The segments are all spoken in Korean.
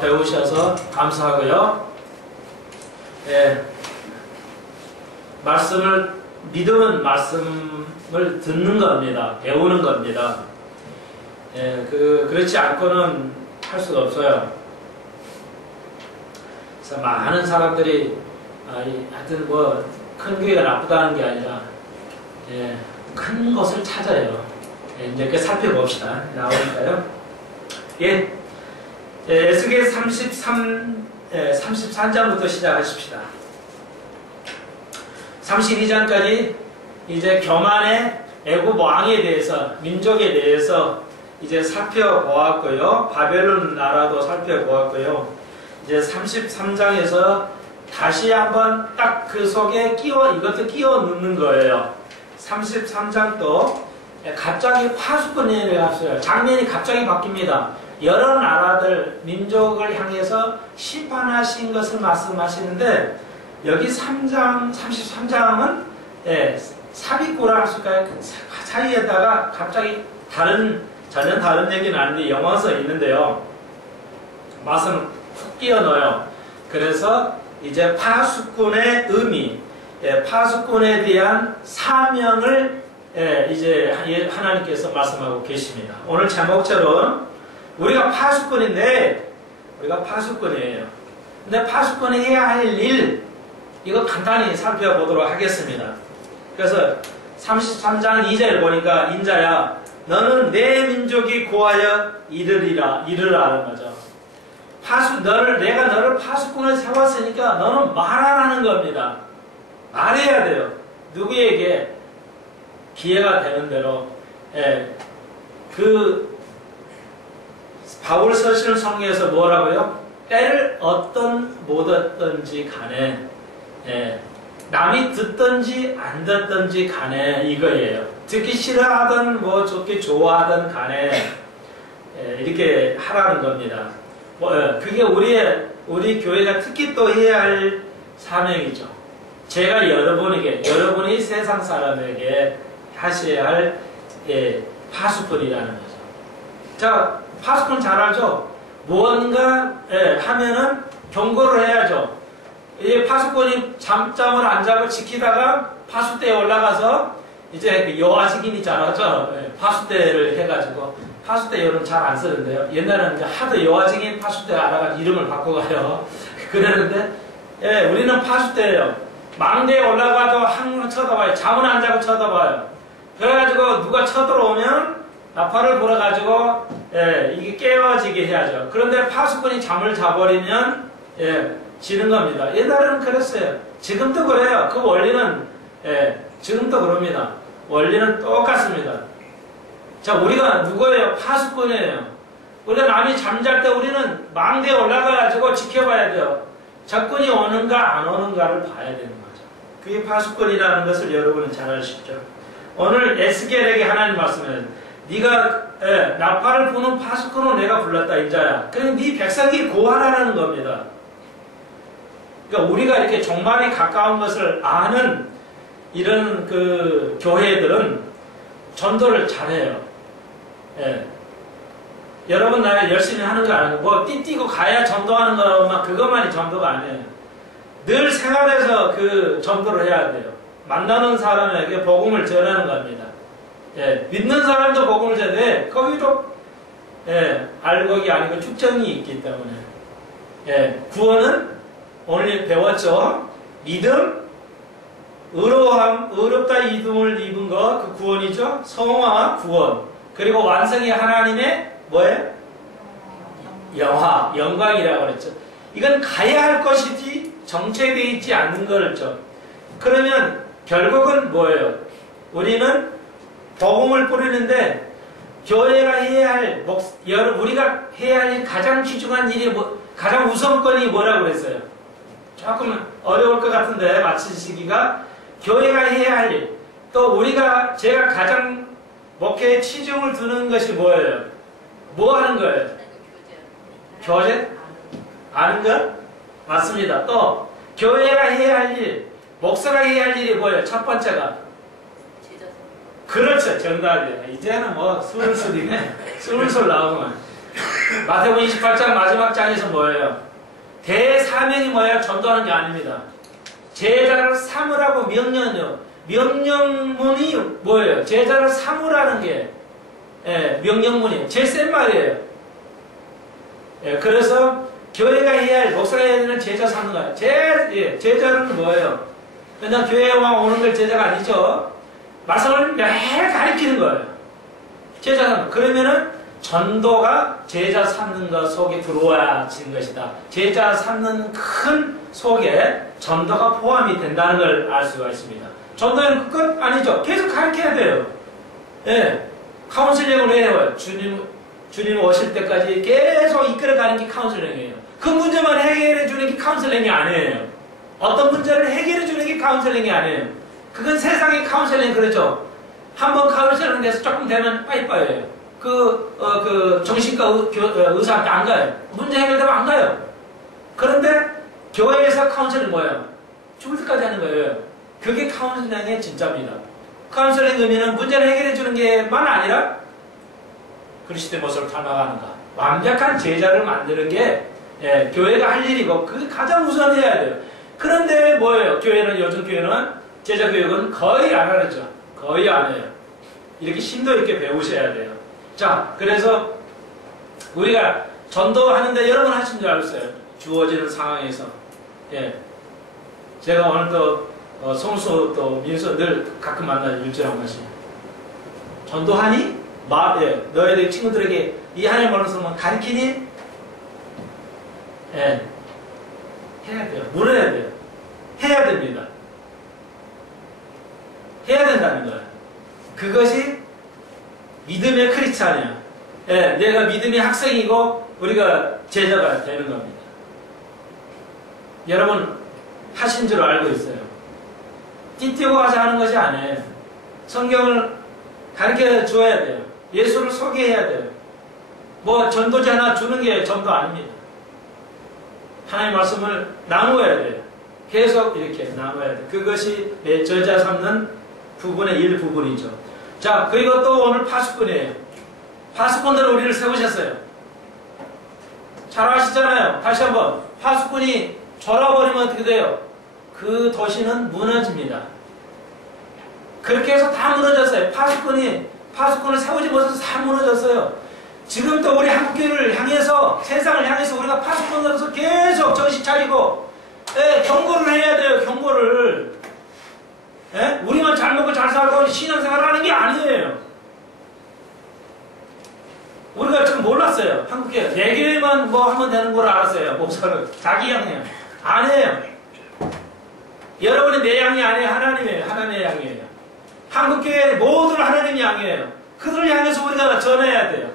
배우셔서 감사하고요. 예, 믿음은 말씀을 듣는 겁니다. 배우는 겁니다. 예, 그렇지 않고는 할 수가 없어요. 그래서 많은 사람들이, 하여튼 큰 교회가 나쁘다는 게 아니라, 예, 큰 것을 찾아요. 예, 이제 살펴봅시다. 나오니까요. 예, 에스겔 33장부터 시작하십시다. 32장까지 이제 교만의 애굽 왕에 대해서, 민족에 대해서 이제 살펴보았고요. 바벨론 나라도 살펴보았고요. 이제 33장에서 다시 한번 딱 그 속에 이것도 끼워 넣는 거예요. 33장도 갑자기 파수꾼이 내려왔어요. 장면이 갑자기 바뀝니다. 여러 나라들, 민족을 향해서 심판하신 것을 말씀하시는데, 여기 33장은 삽입구라 하실까요? 그 사이에다가 갑자기 전혀 다른 얘기는 아닌데 영어서 있는데요. 말씀 훅 끼워 넣어요. 그래서 이제 파수꾼의 의미, 파수꾼에 대한 사명을 이제 하나님께서 말씀하고 계십니다. 오늘 제목처럼 우리가 파수꾼인데, 우리가 파수꾼이에요. 근데 파수꾼이 해야 할 일, 이거 간단히 살펴보도록 하겠습니다. 그래서 33장 2절을 보니까, 인자야, 너는 내 민족이 고하여 이르라는 거죠. 내가 너를 파수꾼을 세웠으니까 너는 말하라는 겁니다. 말해야 돼요. 누구에게 기회가 되는 대로. 바울 서신을 성경에서 뭐라고요? 때를 못 얻든지 간에, 남이 듣든지 안 듣든지 간에 이거예요. 듣기 싫어하든 좋게 좋아하든 간에 이렇게 하라는 겁니다. 그게 우리 교회가 특히 또 해야 할 사명이죠. 제가 여러분이 세상 사람에게 하셔야 할 파수꾼이라는 거죠. 자, 파수꾼 잘 알죠? 무언가 하면은 경고를 해야죠. 이 파수꾼이 잠을 안 자고 지키다가 파수대에 올라가서 이제 그 여아직인 있잖아요. 파수대를 해가지고, 파수대 여러분 잘 안 쓰는데요. 옛날에는 이제 하도 여아직인 파수대가 알아가지고 이름을 바꿔가요. 그랬는데, 우리는 파수대예요. 망대에 올라가도 항상 쳐다봐요. 잠은 안 자고 쳐다봐요. 그래가지고 누가 쳐들어오면 나팔을 불어가지고 이게 깨어지게 해야죠. 그런데 파수꾼이 잠을 자버리면 지는 겁니다. 옛날에는 그랬어요. 지금도 그래요. 그 원리는 지금도 그럽니다. 원리는 똑같습니다. 자, 우리가 누구예요? 파수꾼이에요. 우리가 남이 잠잘 때 우리는 망대에 올라가가지고 지켜봐야 돼요. 적군이 오는가 안 오는가를 봐야 되는 거죠. 그게 파수꾼이라는 것을 여러분은 잘 아시죠? 오늘 에스겔에게 하나님 말씀은, 네가 나팔을 부는 파수꾼을 내가 불렀다, 인자야. 그럼 네 백성이 고하라는 겁니다. 그러니까 우리가 이렇게 종말이 가까운 것을 아는 이런 그 교회들은 전도를 잘해요. 여러분 나라 열심히 하는 거 아니고 띠띠고 가야 전도하는 것만, 그것만이 전도가 아니에요. 늘 생활에서 그 전도를 해야 돼요. 만나는 사람에게 복음을 전하는 겁니다. 믿는 사람도 복음을 전해. 거기도 알곡이 아니고 축정이 있기 때문에. 구원은 오늘 배웠죠. 믿음, 의롭다 이름을 입은 것, 그 구원이죠. 성화, 구원. 그리고 완성이 하나님의 뭐예요? 영광이라고 그랬죠. 이건 가야 할 것이지 정체되어 있지 않는 거죠. 그러면 결국은 뭐예요? 우리는 복음을 뿌리는데, 교회가 해야 할, 우리가 해야 할 가장 귀중한 일이 가장 우선권이 뭐라고 그랬어요? 조금 어려울 것 같은데 마치시기가, 교회가 해야 할 일, 또 제가 가장 목회에 치중을 두는 것이 뭐예요? 뭐 하는 거예요? 교제? 아는 것? 맞습니다. 또 교회가 해야 할 일, 목사가 해야 할 일이 뭐예요? 첫 번째가? 그렇죠. 정답이에요. 이제는 술술이네. 술술 나오구만. 마태복음 28장 마지막 장에서 뭐예요? 대사명이 뭐예요? 전도하는 게 아닙니다. 제자를 삼으라고 명령은요. 명령문이 뭐예요? 제자를 삼으라는 게 명령문이에요. 제일 센 말이에요. 그래서 교회가 해야 할, 목사가 해야 되는 제자 삼는 거예요. 제자는 뭐예요? 그냥 교회에만 오는 걸 제자가 아니죠. 말씀을 매일 가르치는 거예요. 제자 삼는 거. 그러면은 전도가 제자 삼는 것 속에 들어와지는 것이다. 제자 삼는 큰 속에 전도가 포함이 된다는 걸 알 수가 있습니다. 전도는 그것 아니죠. 계속 가르쳐야 돼요. 카운슬링을 해요. 주님 오실 때까지 계속 이끌어가는 게 카운슬링이에요. 그 문제만 해결해 주는 게 카운슬링이 아니에요. 어떤 문제를 해결해 주는 게 카운슬링이 아니에요. 그건 세상의 카운슬링 그렇죠. 한번 카운슬링 돼서 조금 되면 빠이빠이예요. 정신과 의사한테 안 가요. 문제 해결되면 안 가요. 그런데 교회에서 카운슬링 뭐예요? 죽을 때까지 하는 거예요. 그게 카운슬링의 진짜입니다. 카운슬링 의미는 문제를 해결해 주는 게만 아니라 그리스도의 모습을 닮아가는가. 완벽한 제자를 만드는 게 교회가 할 일이고 그게 가장 우선해야 돼요. 그런데 뭐예요? 요즘 교회는 제자 교육은 거의 안 하죠. 거의 안 해요. 이렇게 심도 있게 배우셔야 돼요. 자, 그래서 우리가 전도하는데 여러 번 하신 줄 알았어요. 주어지는 상황에서. 제가 오늘 또 성수 또 민수 늘 가끔 만나요. 일주일에 한 번씩. 전도하니? 너희들 친구들에게 이 하나님 말씀을 가르치니? 해야 돼요. 물어야 돼요. 해야 됩니다. 해야 된다는 거예요. 그것이 믿음의 크리스찬이야. 내가 믿음의 학생이고 우리가 제자가 되는 겁니다. 여러분 하신 줄 알고 있어요. 띠띠고 가서 하는 것이 아니에요. 성경을 가르쳐 주어야 돼요. 예수를 소개해야 돼요. 뭐 전도지 하나 주는 게 전도 아닙니다. 하나님의 말씀을 나누어야 돼요. 계속 이렇게 나눠야 돼요. 그것이 내 제자 삼는 부분의 일부분이죠. 자, 그리고 또 오늘 파수꾼이에요. 파수꾼들은 우리를 세우셨어요. 잘 아시잖아요. 다시 한번 파수꾼이 졸아버리면 어떻게 돼요? 그 도시는 무너집니다. 그렇게 해서 다 무너졌어요. 파수꾼을 세우지 못해서 다 무너졌어요. 지금도 우리 한국교회를 향해서 세상을 향해서 우리가 파수꾼으로서 계속 정신 차리고 경고를 해야 돼요. 경고를. 우리만 잘 먹고 잘 살고 신앙생활을 하는 게 아니에요. 우리가 지금 몰랐어요. 한국교회. 내 교회만 뭐 하면 되는 걸 알았어요. 목사는. 자기 양이에요. 아니에요. 여러분의 내 양이 아니에요. 하나님이에요. 하나님의 양이에요. 한국교회 모든 하나님의 양이에요. 그들을 향해서 우리가 전해야 돼요.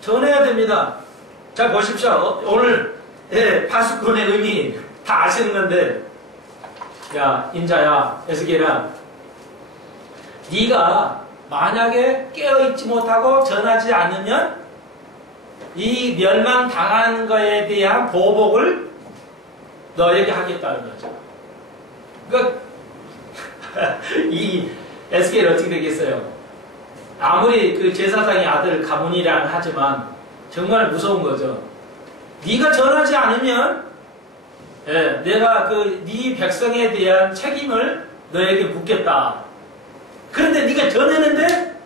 전해야 됩니다. 자, 보십시오. 오늘 파수꾼의 의미 다 아시는 건데, 야, 인자야, 에스겔아, 네가 만약에 깨어있지 못하고 전하지 않으면 이 멸망당하는 것에 대한 보복을 너에게 하겠다는 거죠. 그러니까 이 에스겔이 어떻게 되겠어요? 아무리 그 제사장의 아들 가문이라 하지만 정말 무서운 거죠. 네가 전하지 않으면 내가 네 백성에 대한 책임을 너에게 묻겠다. 그런데 네가 전했는데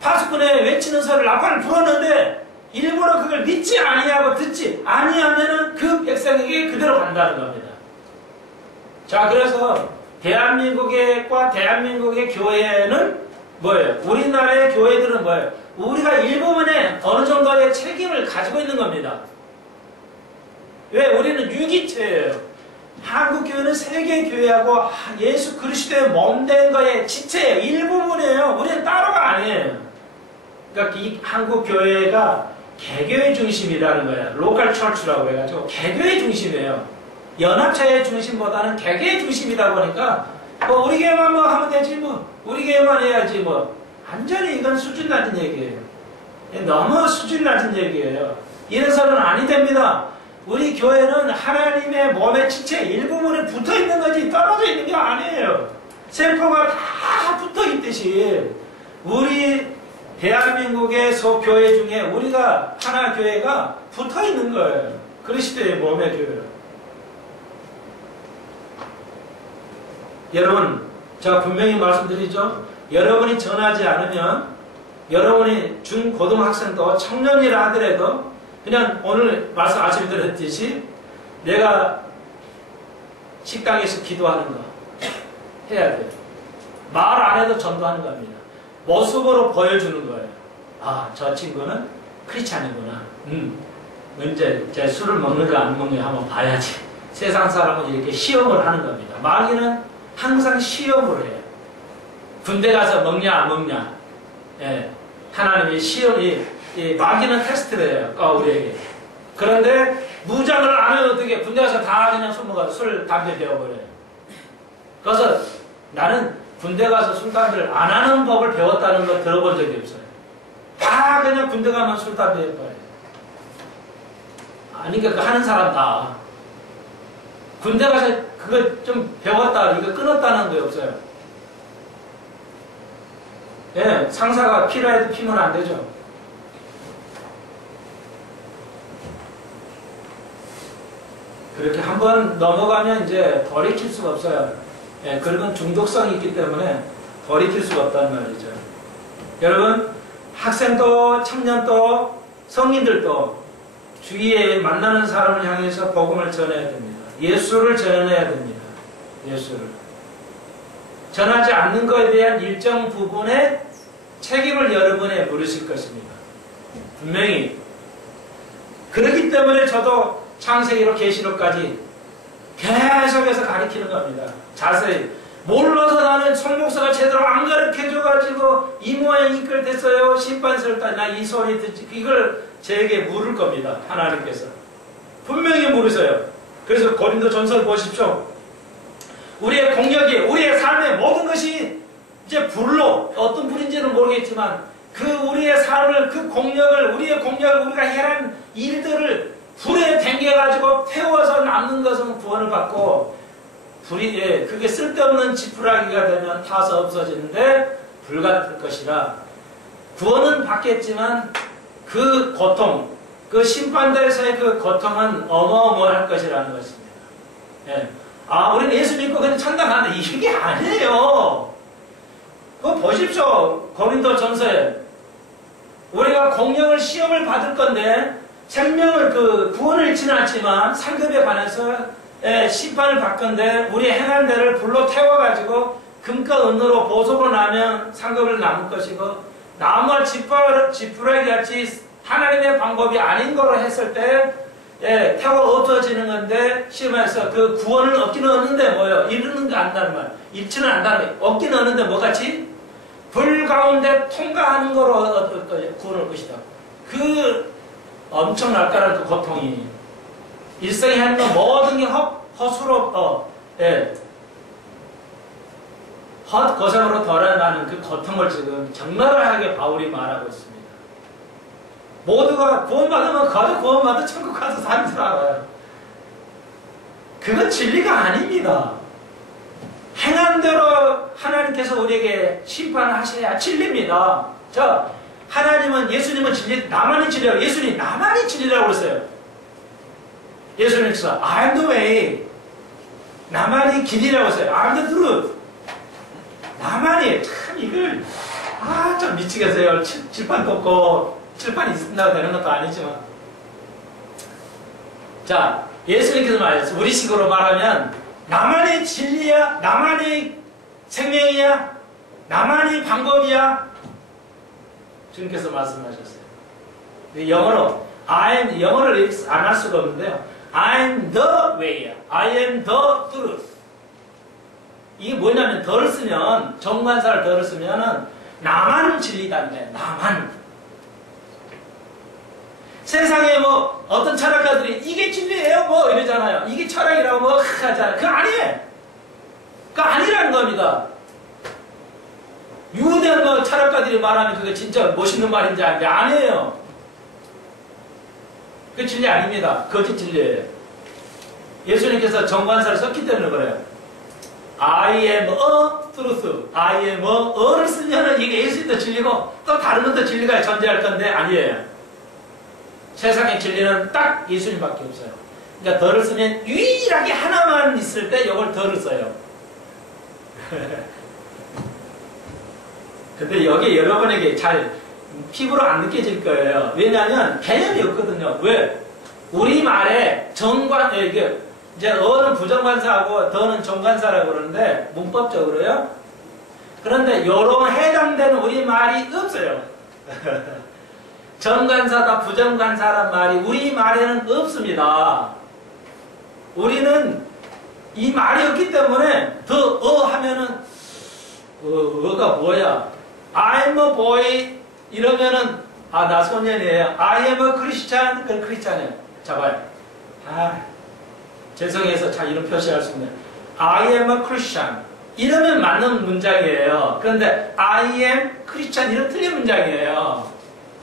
파수꾼에 외치는 소리를 나팔을 불었는데 일부러 그걸 믿지 아니하고 듣지 아니하면은 그 백성에게 그대로 간다는 겁니다. 자, 그래서 대한민국의 교회는 뭐예요? 우리나라의 교회들은 뭐예요? 우리가 일부분에 어느 정도의 책임을 가지고 있는 겁니다. 왜? 우리는 유기체예요. 한국교회는 세계교회하고 예수 그리스도의 몸된 거의 지체예요. 일부분이에요. 우리는 따로가 아니에요. 그러니까 이 한국교회가 개교의 중심이라는 거예요. 로컬 철치라고 해가지고 개교의 중심이에요. 연합체의 중심보다는 개교의 중심이다 보니까 뭐 우리 교회만 뭐 하면 되지 뭐 우리 교회만 해야지 뭐 완전히 이건 수준 낮은 얘기예요. 너무 수준 낮은 얘기예요. 이래서는 아니 됩니다. 우리 교회는 하나님의 몸의 지체 일부분에 붙어있는 거지 떨어져 있는 게 아니에요. 세포가 다 붙어있듯이 우리 대한민국의 소교회 중에 우리가 하나 교회가 붙어 있는 거예요. 그리스도의 몸의 교회로. 여러분, 제가 분명히 말씀드리죠. 여러분이 전하지 않으면 여러분이 중고등학생도 청년이라 하더라도 그냥 오늘 말씀 아침에 드렸듯이 내가 식당에서 기도하는 거 해야 돼요. 말 안 해도 전도하는 겁니다. 모습으로 보여주는 거예요. 아, 저 친구는 크리스찬이구나. 이제 제 술을 먹는가 안 먹는가 한번 봐야지. 세상 사람은 이렇게 시험을 하는 겁니다. 마귀는 항상 시험을 해요. 군대 가서 먹냐 안 먹냐. 예. 하나님의 시험이, 마귀는 테스트를 해요. 우리에게. 그런데 무장을 안 해도 어떻게 군대 가서 다 그냥 술 먹어 술 담배 배워버려요. 그래서 나는 군대 가서 술 담배를 안 하는 법을 배웠다는 거 들어본 적이 없어요. 다 그냥 군대 가면 술 담배 해버려요. 아니 그러니까 하는 사람 다 군대 가서 그거 좀 배웠다 이거 끊었다는 게 없어요. 예, 상사가 피라해도 피면 안 되죠. 그렇게 한번 넘어가면 이제 돌이킬 수가 없어요. 예, 그런 중독성이 있기 때문에 돌이킬 수가 없단 말이죠. 여러분, 학생도 청년도 성인들도 주위에 만나는 사람을 향해서 복음을 전해야 됩니다. 예수를 전해야 됩니다. 예수를. 전하지 않는 것에 대한 일정 부분의 책임을 여러분에 물으실 것입니다. 분명히. 그렇기 때문에 저도 창세기로 계시록까지 계속해서 가르치는 겁니다. 자세히. 몰라서 나는 송목사가 제대로 안 가르쳐줘가지고 이 모양 이끌 됐어요. 심판설 나이 소리 듣지. 이걸 제게 물을 겁니다. 하나님께서. 분명히 물으세요. 그래서 고린도전서 보십시오. 우리의 공력이, 우리의 삶의 모든 것이 이제 불로, 어떤 불인지는 모르겠지만 그 우리의 삶을, 그 공력을, 우리의 공력을 우리가 해란 일들을 불에 댕겨가지고 태워서 남는 것은 구원을 받고 불이, 그게 쓸데없는 지푸라기가 되면 타서 없어지는데 불같을 것이라 구원은 받겠지만 그 고통, 그 심판대에서의 그 고통은 어마어마할 것이라는 것입니다. 예. 아, 우리는 예수 믿고 그냥 천당 가는데 이게 아니에요. 그거 보십시오. 고린도 전서에. 우리가 공력을 시험을 받을 건데, 생명을 구원을 잃지는 않지만, 상급에 관해서 심판을 받을 건데, 우리 행한 대를 불로 태워가지고, 금과 은으로 보석으로 나면 상급을 남을 것이고, 나무와 지푸라기 같이 하나님의 방법이 아닌 거로 했을 때, 태워 없어지는 건데, 시험에서 그 구원을 얻기는 얻는데 뭐예요? 이르는 거 안다는 말. 잃지는 않다는 말. 얻기는 얻는데 뭐같이? 불 가운데 통과하는 거로 얻을 거예요. 구원을 얻을 것이다. 그 엄청날 거라는 그 고통이. 일생에 하는 모든 게 헛수로, 헛고생으로 덜어나는 그 고통을 지금 적나라하게 바울이 말하고 있습니다. 모두가 구원받으면 가도 구원받아 천국 가서 사는 줄 알아요. 그건 진리가 아닙니다. 행한 대로 하나님께서 우리에게 심판하셔야 진리입니다. 자, 하나님은, 예수님은 진리, 나만이 진리라고, 예수님 나만이 진리라고 그랬어요. 예수님께서 I'm the way, 나만이 길이라고 했어요. I'm the truth, 나만이. 참 이걸 좀 미치겠어요. 칠판 덮고 칠판이 있습니다 되는 것도 아니지만, 자, 예수님께서 말했어요. 우리식으로 말하면 나만의 진리야, 나만의 생명이야, 나만의 방법이야. 주님께서 말씀하셨어요. 영어로 영어를 안 할 수가 없는데요. I'm the way, I am the truth. 이게 뭐냐면, 덜 쓰면, 정관사를 덜 쓰면은 나만 진리다는데, 나만. 세상에 뭐 어떤 철학가들이 이게 진리예요 뭐 이러잖아요. 이게 철학이라고 뭐 하잖아요. 그거 아니에요. 그거 아니라는 겁니다. 유대한 뭐 철학가들이 말하면 그게 진짜 멋있는 말인지 아닌지 아니에요. 그게 진리 아닙니다. 거짓 진리예요. 예수님께서 정관사를 썼기 때문에 그래요. I am a truth. I am 어를 쓰면은 이게 예수님도 진리고 또 다른 것도 진리가 존재할 건데 아니에요. 세상의 진리는 딱 예수님밖에 없어요. 그러니까 더를 쓰면 유일하게 하나만 있을 때 이걸 더를 써요. 근데 여기 여러분에게 잘 피부로 안 느껴질 거예요. 왜냐하면 개념이 없거든요. 왜? 우리말에 정관, 이게 이제 어는 부정관사하고 더는 정관사라고 그러는데 문법적으로요. 그런데 요런 해당되는 우리말이 없어요. 정관사다 부정관사란 말이 우리말에는 없습니다. 우리는 이 말이 없기 때문에 더 하면은 어가 뭐야? I'm a boy 이러면은 나 소년이에요. I am a Christian 그건 크리스찬이에요. 잡아요. 죄송해서 잘 이런 표시할 수 있는 I am a Christian 이러면 맞는 문장이에요. 그런데 I am Christian 이런 틀린 문장이에요.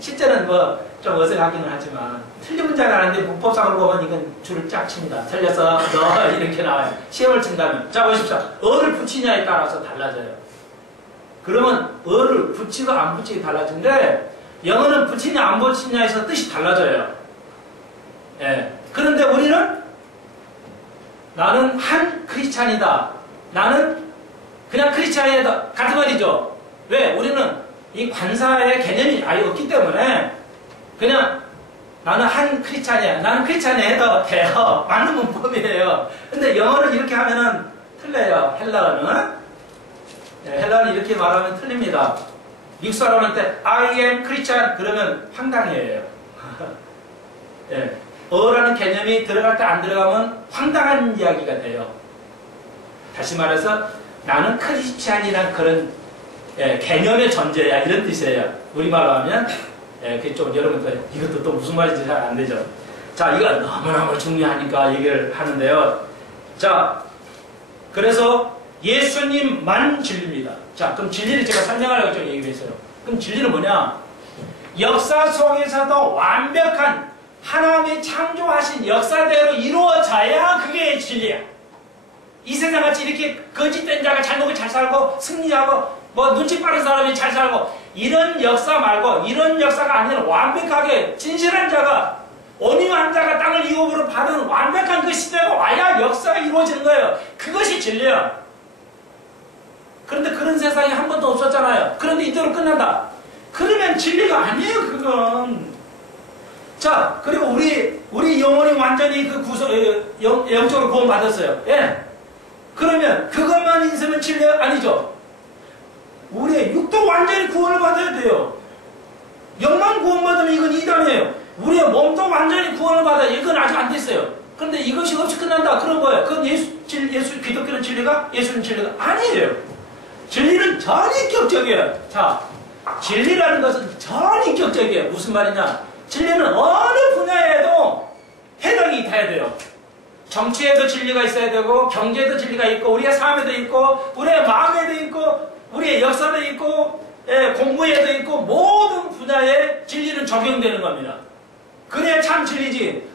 실제는 뭐 좀 어색하기는 하지만 틀린 문장이 아닌데 문법상으로 보면 이건 줄을 쫙 칩니다. 틀려서 너 이렇게 나와요. 시험을 친다면 자 보십시오. 어를 붙이냐에 따라서 달라져요. 그러면 어를 붙이고 안 붙이고 달라지는데 영어는 붙이냐 안 붙이냐에서 뜻이 달라져요. 예. 그런데 우리는 나는 한 크리스찬이다. 나는 그냥 크리스찬이다. 같은 말이죠. 왜? 우리는 이 관사의 개념이 아예 없기 때문에 그냥 나는 한 크리스찬이야. 나는 크리스찬이 해도 돼요. 맞는 문법이에요. 근데 영어를 이렇게 하면은 틀려요. 헬라어는. 네, 헬라어는 이렇게 말하면 틀립니다. 미국 사람한테 I am Christian 그러면 황당해요. 네. 어라는 개념이 들어갈 때 안 들어가면 황당한 이야기가 돼요. 다시 말해서 나는 크리스찬이란 그런 개념의 존재야 이런 뜻이에요. 우리말로 하면 그게 좀 여러분들 이것도 또 무슨 말인지 잘 안 되죠. 자, 이거 너무너무 중요하니까 얘기를 하는데요. 자, 그래서 예수님만 진리입니다. 자, 그럼 진리를 제가 설명하려고 좀 얘기를 했어요. 그럼 진리는 뭐냐? 역사 속에서도 완벽한 하나님이 창조하신 역사대로 이루어져야 그게 진리야. 이 세상같이 이렇게 거짓된 자가 잘 먹고 잘 살고 승리하고 뭐 눈치 빠른 사람이 잘 살고 이런 역사 말고 이런 역사가 아니라 완벽하게 진실한 자가 온유한 자가 땅을 유업으로 받은 완벽한 그 시대가 와야 역사가 이루어지는 거예요. 그것이 진리야. 그런데 그런 세상이 한 번도 없었잖아요. 그런데 이대로 끝난다. 그러면 진리가 아니에요. 그건. 자, 그리고 우리 영혼이 완전히 그 영적으로 구원받았어요. 예. 그러면 그것만 있으면 진리 아니죠. 우리의 육도 완전히 구원을 받아야 돼요. 영만 구원받으면 이건 이단이에요. 우리의 몸도 완전히 구원을 받아야 이건 아직 안 됐어요. 그런데 이것이 없이 끝난다. 그런 거예요. 그건 기독교는 진리가? 예수는 진리가? 아니에요. 진리는 전인격적이에요. 자, 진리라는 것은 전인격적이에요. 무슨 말이냐? 진리는 어느 분야에도 해당이 돼야 돼요. 정치에도 진리가 있어야 되고 경제에도 진리가 있고 우리의 삶에도 있고 우리의 마음에도 있고 우리의 역사도 있고 공부에도 있고 모든 분야에 진리는 적용되는 겁니다. 그래야 참 진리지.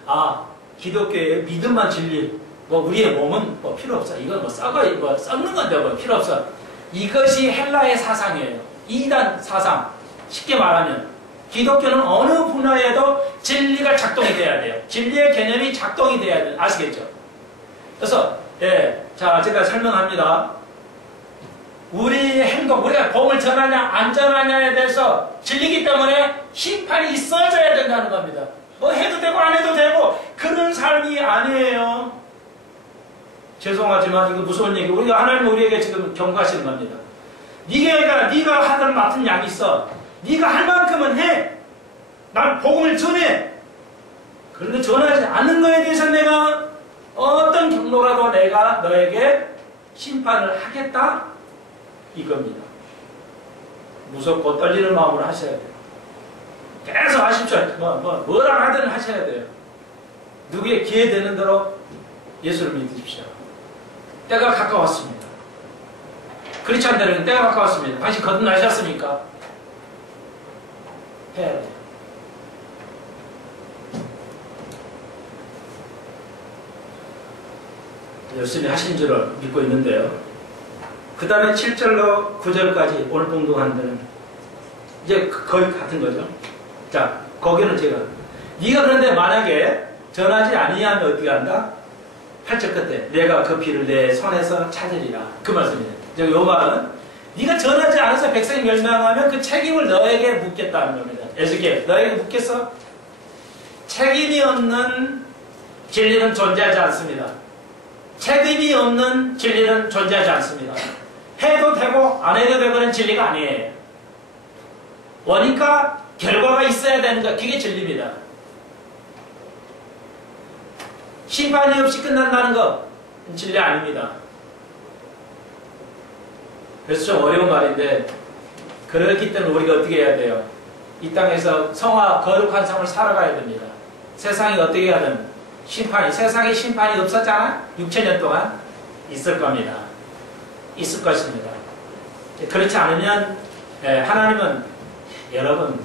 기독교의 믿음만 진리. 뭐 우리의 몸은 뭐 필요 없어. 이건 뭐 썩는 건데 뭐 필요 없어. 이것이 헬라의 사상이에요. 이단 사상. 쉽게 말하면 기독교는 어느 분야에도 진리가 작동이 돼야 돼요. 진리의 개념이 작동이 돼야 돼요. 아시겠죠? 그래서 자 제가 설명합니다. 우리의 행동, 우리가 복음을 전하냐 안 전하냐에 대해서 진리기 때문에 심판이 있어져야 된다는 겁니다. 뭐 해도 되고 안 해도 되고 그런 삶이 아니에요. 죄송하지만 이거 무서운 얘기. 하나님 우리에게 지금 경고하시는 겁니다. 네가 하던 맡은 양이 있어. 네가 할 만큼은 해. 난 복음을 전해. 그런데 전하지 않는 거에 대해서 내가 어떤 경로라도 내가 너에게 심판을 하겠다. 이겁니다. 무섭고 떨리는 마음으로 하셔야 돼요. 계속 하십시오. 뭐라 하든 하셔야 돼요. 누구의 기회 되는 대로 예수를 믿으십시오. 때가 가까웠습니다. 그렇지 않다면 때가 가까웠습니다. 당신 거듭나셨습니까? 해야 돼요. 열심히 하신 줄을 믿고 있는데요. 그 다음에 7절로 9절까지 오늘 봉독한 데는 이제 거의 같은 거죠. 자, 거기는 제가 네가 그런데 만약에 전하지 아니하면 어떻게 한다? 8절 끝에 내가 그 피를 내 손에서 찾으리라. 그 말씀이에요. 요 말은 네가 전하지 않아서 백성이 멸망하면 그 책임을 너에게 묻겠다는 겁니다. 에스겔, 너에게 묻겠어? 책임이 없는 진리는 존재하지 않습니다. 책임이 없는 진리는 존재하지 않습니다. 해도 되고 안 해도 되고는 진리가 아니에요. 원인과 결과가 있어야 되는 것, 그게 진리입니다. 심판이 없이 끝난다는 것 진리 아닙니다. 그래서 좀 어려운 말인데 그렇기 때문에 우리가 어떻게 해야 돼요? 이 땅에서 성화 거룩한 삶을 살아가야 됩니다. 세상이 어떻게 하든 심판이, 세상에 심판이 없었잖아? 6,000년 동안 있을 겁니다. 있을 것입니다. 그렇지 않으면 하나님은 여러분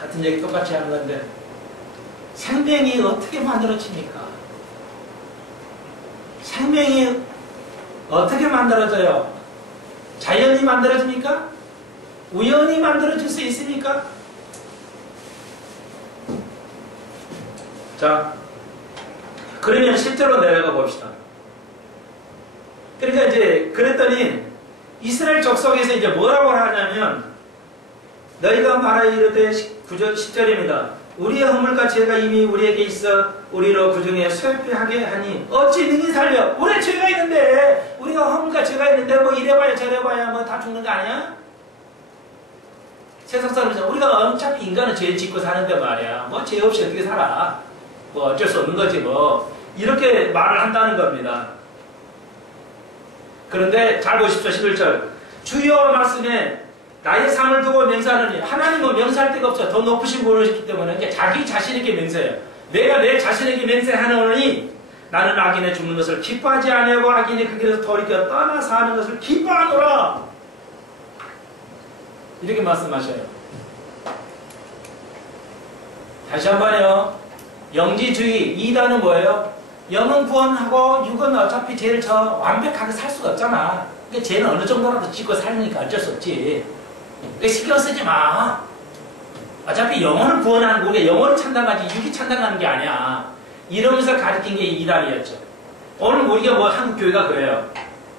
같은 얘기 똑같이 하는 건데 생명이 어떻게 만들어집니까? 생명이 어떻게 만들어져요? 자연이 만들어집니까? 우연히 만들어질 수 있습니까? 자, 그러면 실제로 내려가 봅시다. 그러니까 이제 그랬더니 이스라엘 족속에서 이제 뭐라고 하냐면 너희가 말하여 이르되 9절 10절입니다. 우리의 허물과 죄가 이미 우리에게 있어 우리로 그 중에 쇠퇴하게 하니 어찌 능히 살려? 우리의 죄가 있는데 우리가 허물과 죄가 있는데 뭐 이래봐야 저래봐야 뭐 다 죽는 거 아니야? 세상 사람들은 우리가 어차피 인간은 죄 짓고 사는데 말이야 뭐 죄 없이 어떻게 살아? 뭐 어쩔 수 없는 거지 뭐 이렇게 말을 한다는 겁니다. 그런데 잘 보십시오. 11절 주여 말씀에 나의 삶을 두고 맹세하느니 하나님은 명세할 데가 없어. 더 높으신 분이시기 때문에 이제 자기 자신에게 맹세해요. 내가 내 자신에게 맹세하노니 나는 악인의 죽는 것을 기뻐하지 아니하고 악인이 그 길에서 돌이켜 떠나 사는 것을 기뻐하노라. 이렇게 말씀하셔요. 다시 한번요. 영지주의 이단은 뭐예요? 영은 구원하고 육은 어차피 죄를 완벽하게 살 수가 없잖아. 그러니까 죄는 어느 정도라도 짓고 살니까 어쩔 수 없지. 신경 쓰지 마. 어차피 영혼을 구원하는 거 우리가 영혼을 찬양하지 육이 찬양하는 게 아니야. 이러면서 가르친 게 이단이었죠. 오늘 우리가 뭐 한국 교회가 그래요.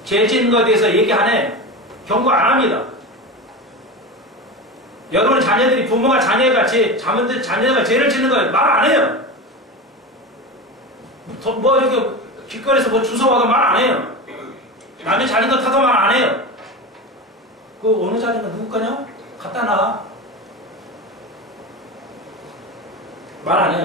죄 짓는 것에 대해서 얘기하네. 경고 안 합니다. 여러분 자녀들이 부모가 자녀가 죄를 짓는 거 말 안 해요. 뭐 이렇게 길거리에서 뭐 주워와도 말 안 해요. 남의 자전거 타도 말 안 해요. 그 어느 자전거 누구 거냐? 갖다 놔. 말 안 해요.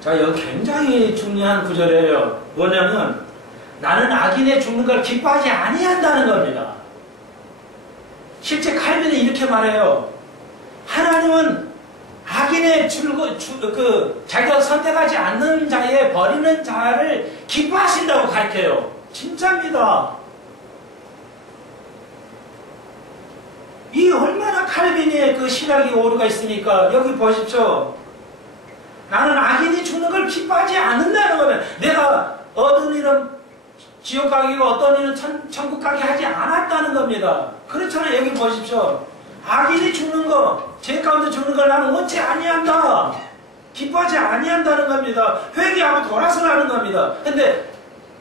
자, 여기 굉장히 중요한 구절이에요. 뭐냐면 나는 악인의 죽는 걸 기뻐하지 아니한다는 겁니다. 실제 칼빈은 이렇게 말해요. 하나님은 악인의 자기가 선택하지 않는 자에 버리는 자를 기뻐하신다고 가르쳐요. 진짜입니다. 이 얼마나 칼빈의 그 신학이 오류가 있습니까? 여기 보십시오. 나는 악인이 죽는 걸 기뻐하지 않는다는 거면 내가 어떤 일은 지옥 가기고 어떤 일은 천국 가게 하지 않았다는 겁니다. 그렇잖아요. 여기 보십시오. 악인이 죽는 거, 죄 가운데 죽는 걸 나는 원치 아니한다. 기뻐하지 아니한다는 겁니다. 회개하고 돌아서라는 겁니다. 근데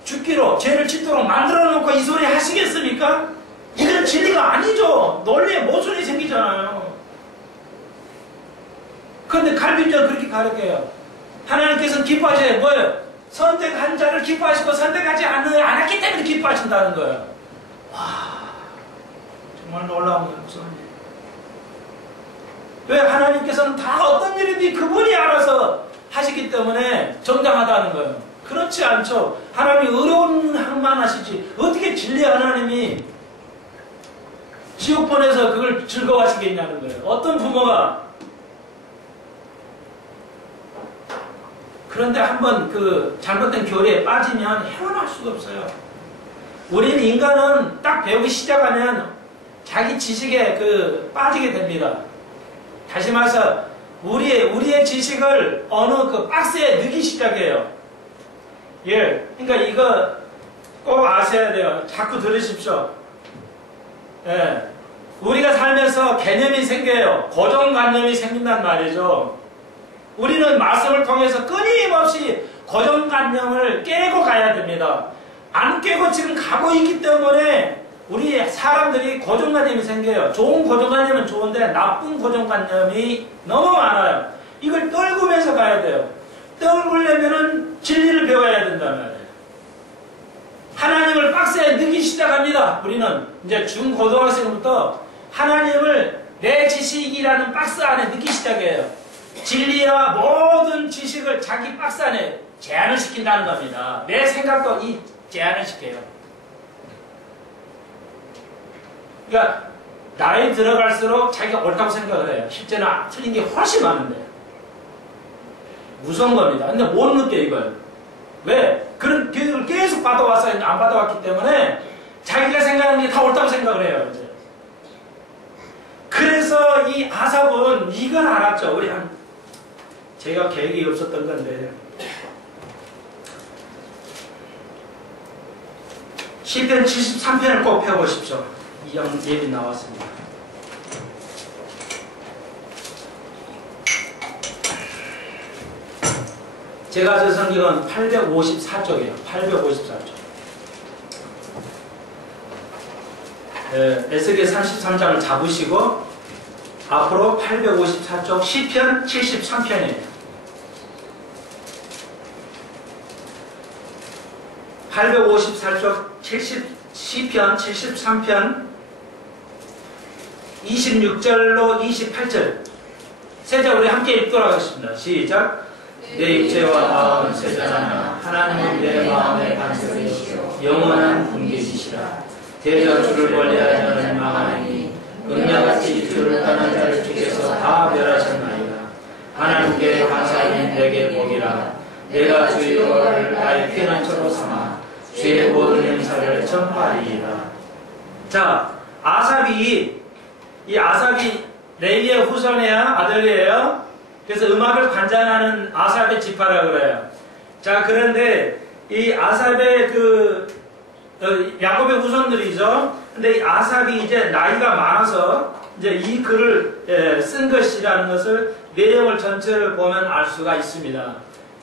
죽기로 죄를 짓도록 만들어 놓고 이 소리 하시겠습니까? 이건 진리가 아니죠. 논리에 모순이 생기잖아요. 그런데 칼빈전 그렇게 가르쳐요. 하나님께서는 기뻐하셔야 뭐예요? 선택한 자를 기뻐하시고 선택하지 않았기 때문에 기뻐하신다는 거예요. 와, 정말 놀라운 목소리예요. 왜? 하나님께서는 다 어떤 일이든지 그분이 알아서 하시기 때문에 정당하다는 거예요. 그렇지 않죠. 하나님이 어려운 항만 하시지 어떻게 진리 하나님이 지옥 보내서 그걸 즐거워하시겠냐는 거예요. 어떤 부모가 그런데 한번 그 잘못된 교리에 빠지면 헤어날 수가 없어요. 우리는 인간은 딱 배우기 시작하면 자기 지식에 빠지게 됩니다. 다시 말해서 우리의 지식을 어느 그 박스에 넣기 시작해요. 예, 그러니까 이거 꼭 아셔야 돼요. 자꾸 들으십시오. 예, 우리가 살면서 개념이 생겨요. 고정관념이 생긴단 말이죠. 우리는 말씀을 통해서 끊임없이 고정관념을 깨고 가야 됩니다. 안 깨고 지금 가고 있기 때문에 우리 사람들이 고정관념이 생겨요. 좋은 고정관념은 좋은데 나쁜 고정관념이 너무 많아요. 이걸 떨구면서 가야 돼요. 떨구려면은 진리를 배워야 된단 말이에요. 하나님을 박스에 넣기 시작합니다. 우리는 이제 중고등학생부터 하나님을 내 지식이라는 박스 안에 넣기 시작해요. 진리와 모든 지식을 자기 박스 안에 제한을 시킨다는 겁니다. 내 생각도 이 제한을 시켜요. 그러니까 나이 들어갈수록 자기가 옳다고 생각을 해요. 실제는 틀린 게 훨씬 많은데. 무서운 겁니다. 근데 못 느껴 이걸. 왜? 그런 교육을 계속 받아와서 안 받아왔기 때문에 자기가 생각하는 게 다 옳다고 생각을 해요. 이제. 그래서 이 아삽은 이걸 알았죠. 제가 계획이 없었던 건데 시편 73편을 꼭 펴보십시오. 이 예비 나왔습니다. 제가 저 성경은 854쪽이에요. 854쪽. 에스겔 33장을 잡으시고 앞으로 854쪽 시편 73편이에요. 854쪽 시편 73편 26절로 28절 세 절 우리 함께 읽도록 하겠습니다. 시작. 내 육체와 마음은 쇠잔하나 하나님은 내 마음의 반석이시오 영원한 분계시시라. 대저 주를 멀리하여는 망하니 음녀같이 주를 떠난 자를 주께서 다 멸하셨나이다. 하나님께 감사하니 내게 복이라. 내가 주의 여호와를 나의 피난처로 삼아 주의 모든 행사를 전파하리이다. 자, 아삽이 레이의 후손이야 아들이에요. 그래서 음악을 관장하는 아삽의 지파라고 그래요. 자, 그런데 이 아삽의 야곱의 후손들이죠. 근데 이 아삽이 이제 나이가 많아서 이제 이 글을 쓴 것이라는 것을 내용을 전체를 보면 알 수가 있습니다.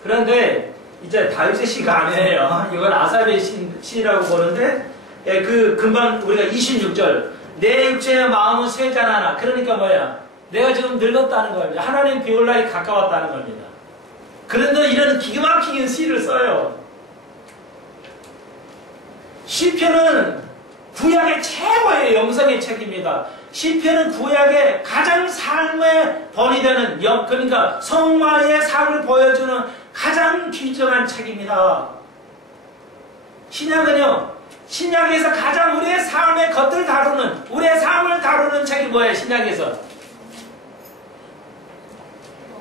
그런데 이제 다윗의 시가 아니에요. 이건 아삽의 시라고 보는데 금방 우리가 26절 내 육체의 마음은 쇠잔하나 그러니까 뭐야? 내가 지금 늙었다는 겁니다. 하나님 비올 날이 가까웠다는 겁니다. 그런데 이런 기가 막히게 시를 써요. 시편은 구약의 최고의 영성의 책입니다. 시편은 구약의 가장 삶의 본이 되는 그러니까 성화의 삶을 보여주는 가장 귀중한 책입니다. 신약은요. 신약에서 가장 우리의 삶의 겉을 다루는 우리의 삶을 다루는 책이 뭐예요? 신약에서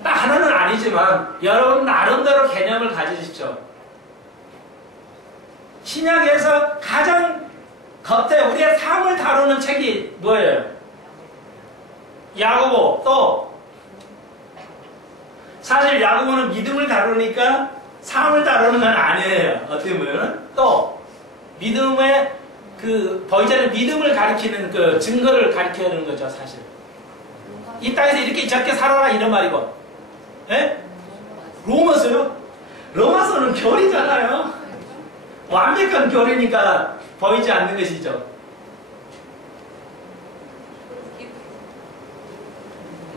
딱 하나는 아니지만 여러분 나름대로 개념을 가지십시오. 신약에서 가장 겉에 우리의 삶을 다루는 책이 뭐예요? 야고보. 또 사실 야고보는 믿음을 다루니까 삶을 다루는 건 아니에요. 어떻게 보면 또 믿음의 보이지 않는 믿음을 가리키는 그 증거를 가리키는 거죠. 사실 이 땅에서 이렇게 저렇게 살아라 이런 말이고. 예? 로마서요? 로마서는 결이잖아요. 완벽한 결이니까 보이지 않는 것이죠.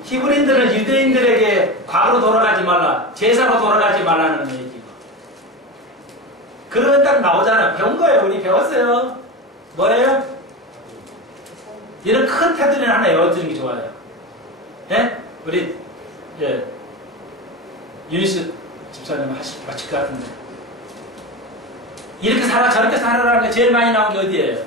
히브리인들은 유대인들에게 과거로 돌아가지 말라, 제사로 돌아가지 말라는 얘기고. 그러면 딱 나오잖아요. 배운 거예요. 우리 배웠어요. 뭐예요? 이런 큰 테두리를 하나 열어두는 게 좋아요. 예? 우리 유니스 집사님 마칠 것 같은데 이렇게 살아 저렇게 살아라는 게 제일 많이 나온 게 어디예요?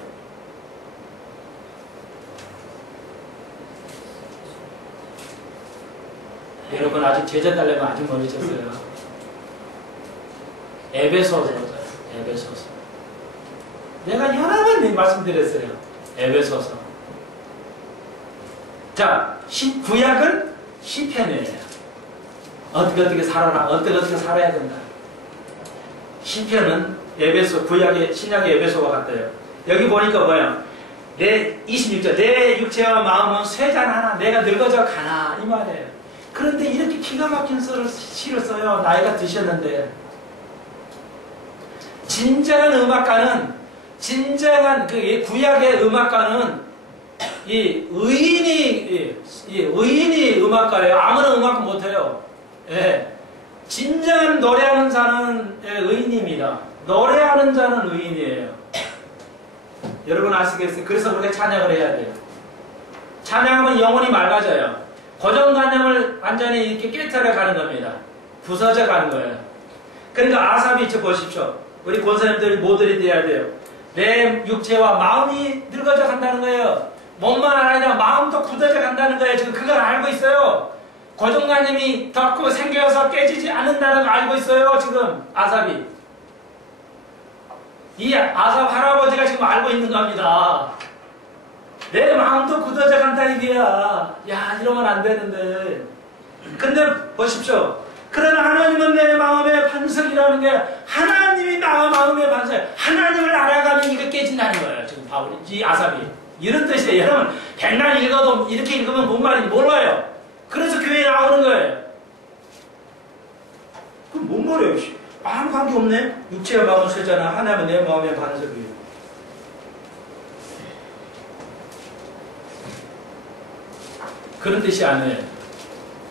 여러분 아직 제자 달려면 아직 멀리셨어요. 에베소서. 내가 여러 번 말씀드렸어요. 에베소서. 자, 구약은 시편이에요. 어떻게 살아라. 어떻게 살아야 된다. 시편은 에베소, 구약의, 신약의 에베소와 같아요. 여기 보니까 뭐야? 26절. 내 육체와 마음은 쇠잔하나 내가 늙어져 가나. 이 말이에요. 그런데 이렇게 기가 막힌 시를 써요. 나이가 드셨는데. 진정한 음악가는, 진정한 그 구약의 음악가는 이 의인이 음악가래요. 아무나 음악 못해요. 예. 진정한 노래하는 자는 의인입니다. 노래하는 자는 의인이에요. 여러분 아시겠어요? 그래서 우리가 찬양을 해야 돼요. 찬양하면 영혼이 맑아져요. 고정관념을 완전히 이렇게 깨트려 가는 겁니다. 부서져 가는 거예요. 그러니까 아삽이 보십시오. 우리 권사님들이 모델이 돼야 돼요. 내 육체와 마음이 늙어져 간다는 거예요. 몸만 아니라 마음도 굳어져 간다는 거예요. 지금 그걸 알고 있어요. 고정관념이 덮고 생겨서 깨지지 않는다는 걸 알고 있어요. 지금 아삽이. 이 아삽 할아버지가 지금 알고 있는 겁니다. 내 마음도 굳어져 간다 이게야. 야, 이러면 안 되는데. 근데 보십시오. 그러나 하나님은 내 마음의 반석이라는 게 하나님이 나 마음의 반석. 하나님을 알아가면 이거 깨진다는 거예요. 지금 바울이, 이 아삽이. 이런 뜻이에요. 여러분, 백날 읽어도 이렇게 읽으면 뭔 말인지 몰라요. 그래서 교회에 나오는 거예요. 그럼 뭔 말이에요? 아무 관계없네? 육체와 마음은 쇠잖아. 하나님은 내 마음의 반석이에요. 그런 뜻이 아니에요.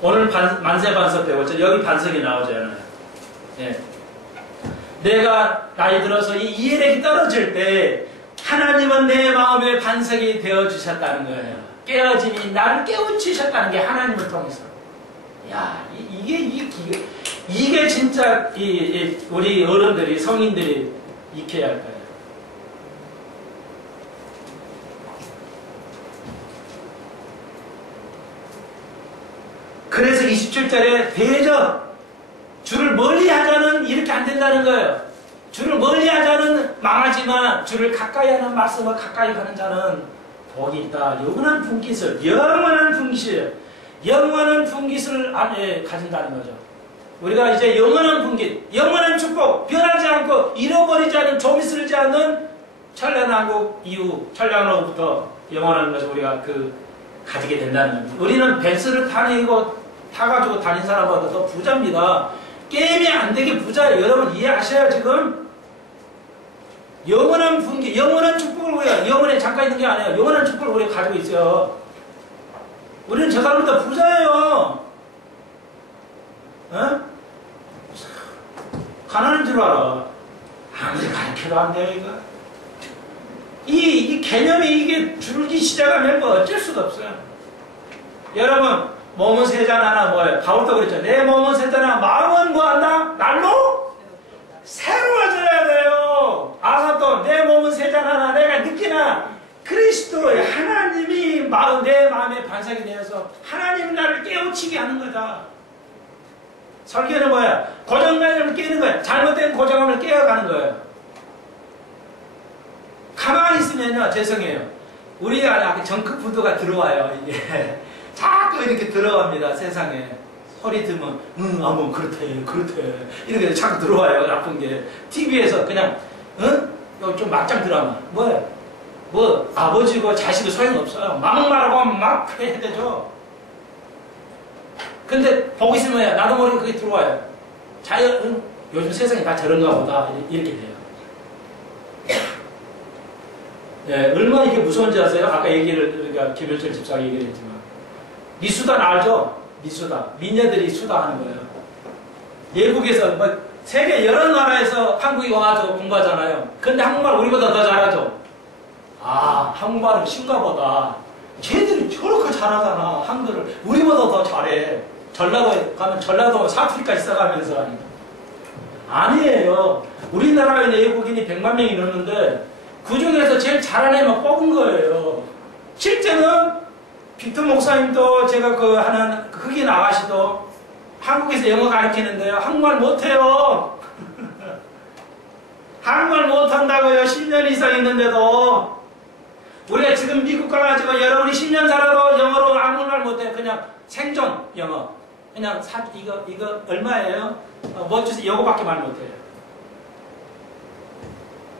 오늘 만세 반석 배웠죠? 여기 반석이 나오잖아요. 예. 내가 나이 들어서 이 이해력이 떨어질 때 하나님은 내 마음의 반석이 되어주셨다는 거예요. 깨어짐이 나를 깨우치셨다는 게 하나님을 통해서. 야, 이게 진짜 우리 어른들이, 성인들이 익혀야 할 거예요. 그래서 27절에 대저, 주를 멀리 하자는 이렇게 안 된다는 거예요. 주를 멀리 하자는 망하지만 주를 가까이 하는 말씀을 가까이 가는 자는 복이 있다. 영원한 분깃을, 영원한 분깃을 안에 가진다는 거죠. 우리가 이제 영원한 분깃, 영원한 축복, 변하지 않고 잃어버리지 않은, 좀 있을지 않는 천년왕국 이후, 천년왕국부터 영원한 것을 우리가 가지게 된다는 겁니다. 우리는 벤츠를 타가지고 다닌 사람보다 더 부자입니다. 게임이 안 되게 부자예요. 여러분 이해하셔요, 지금? 영원한 분기, 영원한 축복을 우리가, 영원에 잠깐 있는 게 아니에요. 영원한 축복을 우리가 가지고 있어요. 우리는 저 사람보다 부자예요. 어? 가난한 줄 알아. 아무리 가르쳐도 안 돼요, 이거. 이 개념이 이게 줄기 시작하면 뭐 어쩔 수가 없어요. 여러분, 몸은 세잔하나 뭐예요? 바울도 그랬죠. 내 몸은 세잔하나 마음은 뭐한다? 날로 새로워져야 돼요. 아사도 내 몸은 세잔하나 내가 느끼나 그리스도의 하나님이 내 마음의 반석이 되어서 하나님이 나를 깨우치게 하는 거다. 설교는 뭐야? 고정관념을 깨는 거야. 잘못된 고정관념을 깨어가는 거예요. 가만히 있으면요, 죄송해요. 우리 안에 정크푸드가 들어와요, 이게. 자꾸 이렇게 들어갑니다, 세상에. 소리 들으면, 뭐, 그렇대. 이렇게 자꾸 들어와요, 나쁜 게. TV에서 그냥, 좀 막장 드라마. 뭐, 아버지고 자식이 소용없어요. 막 말하고 막 해야 되죠. 근데 보고 있으면 나도 모르게 그게 들어와요. 요즘 세상이 다 저런가 보다. 이렇게 돼요. 네, 얼마나 이게 무서운지 아세요? 아까 우리가 김일철 집사가 얘기를 했지만. 미수단 알죠? 미수단. 미녀들이 수다하는 거예요. 외국에서, 세계 여러 나라에서 한국에 와가지고 공부하잖아요. 근데 한국말 우리보다 더 잘하죠? 아, 한국말은 신가 보다. 쟤들이 저렇게 잘하잖아, 한글을. 우리보다 더 잘해. 전라도에 가면 전라도 사투리까지 써가면서. 아니에요. 우리나라에 외국인이 100만 명이 넘는데, 그 중에서 제일 잘하는 애만 뽑은 거예요. 실제는 빅터 목사님도 제가 흑인 아가씨도 한국에서 영어 가르치는데요. 한국말 못해요. 한국말 못한다고요. 10년 이상 있는데도. 우리가 지금 미국 가가지고 여러분이 10년 살아도 영어로 아무 말 못해요. 그냥 생존 영어. 그냥 이거 얼마예요? 뭐 주세요? 이거밖에 말 못해요.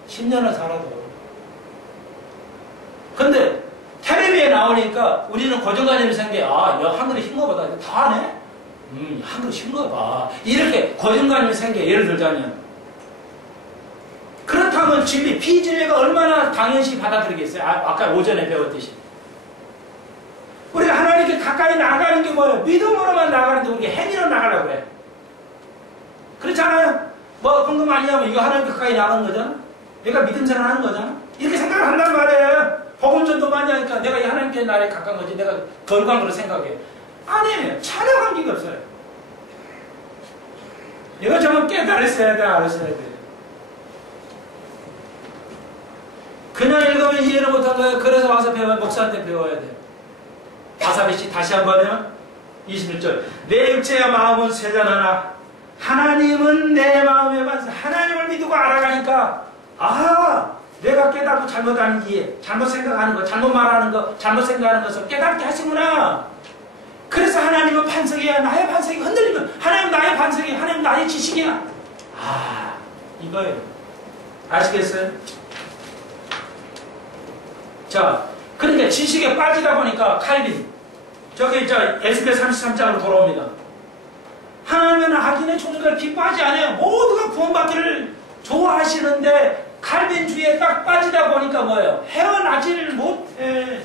10년을 살아도. 근데 텔레비에 나오니까 우리는 고정관념이 생겨. 아, 야, 한글이 흰거 보다 다 하네? 한글이 흰거 봐. 이렇게 고정관념이 생겨. 예를 들자면. 그렇다면 진리, 비진리가 얼마나 당연시 받아들이겠어요? 아까 오전에 배웠듯이. 우리가 하나님께 가까이 나가는 게 뭐예요? 믿음으로만 나가는데 우리가 행위로 나가려고 그래. 그렇잖아요? 뭐 궁금 아니냐면 이거 하나님께 가까이 나가는 거잖아? 내가 믿음 생활하는 거잖아? 이렇게 생각을 한단 말이에요. 복음전도 많이 하니까 내가 이 하나님께 나에 가까운 거지 내가 거룩한 걸로 생각해. 아니에요. 전혀 관계가 없어요. 이거 정말 깨달았어야 돼, 알았어야 돼. 그냥 읽으면 이해를 못한 거예요. 그래서 와서 배워야, 목사한테 배워야 돼요. 아사비씨 다시 한번요. 21절. 내 육체와 마음은 세잔하나 하나님은 내 마음에 반사. 하나님을 믿고 알아가니까 내가 깨닫고 잘못하는 게 잘못 생각하는 거, 잘못 말하는 거, 잘못 생각하는 것을 깨닫게 하시구나. 그래서 하나님은 반석이야. 나의 반석이 흔들리면 하나님 나의 반석이, 하나님 나의 지식이야. 이거예요. 아시겠어요? 자, 그러니까 지식에 빠지다 보니까 칼빈 저기 에스겔 33장으로 돌아옵니다. 하나님은 악인의 종류를 기뻐하지 않아요. 모두가 구원받기를 좋아하시는데 칼빈주의에 딱 빠지다 보니까 뭐예요? 헤어나지를 못해.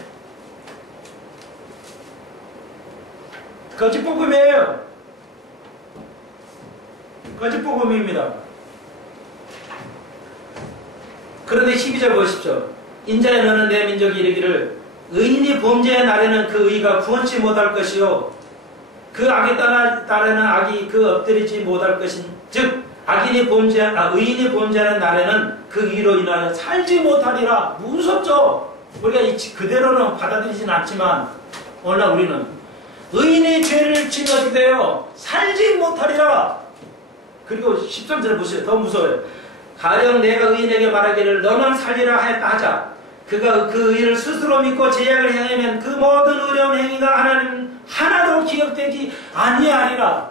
거짓복음이에요. 거짓복음입니다. 그런데 12절 보십시오. 인자에 너는 내 민족이 이르기를 의인이 범죄의 날에는 그 의가 구원치 못할 것이요 그 악에 따르는 악이 그 엎드리지 못할 것인 즉 의인이 범죄하는 날에는 그 의로 인하여 살지 못하리라. 무섭죠? 우리가 그대로는 받아들이진 않지만 오늘날 우리는 의인이 죄를 지어지되어 살지 못하리라. 그리고 13절에 보세요. 더 무서워요. 가령 내가 의인에게 말하기를 너는 살리라 하였다 하자. 그가 그 의를 스스로 믿고 제약을 행하면 그 모든 어려운 행위가 하나님 하나도 기억되지 아니하리라.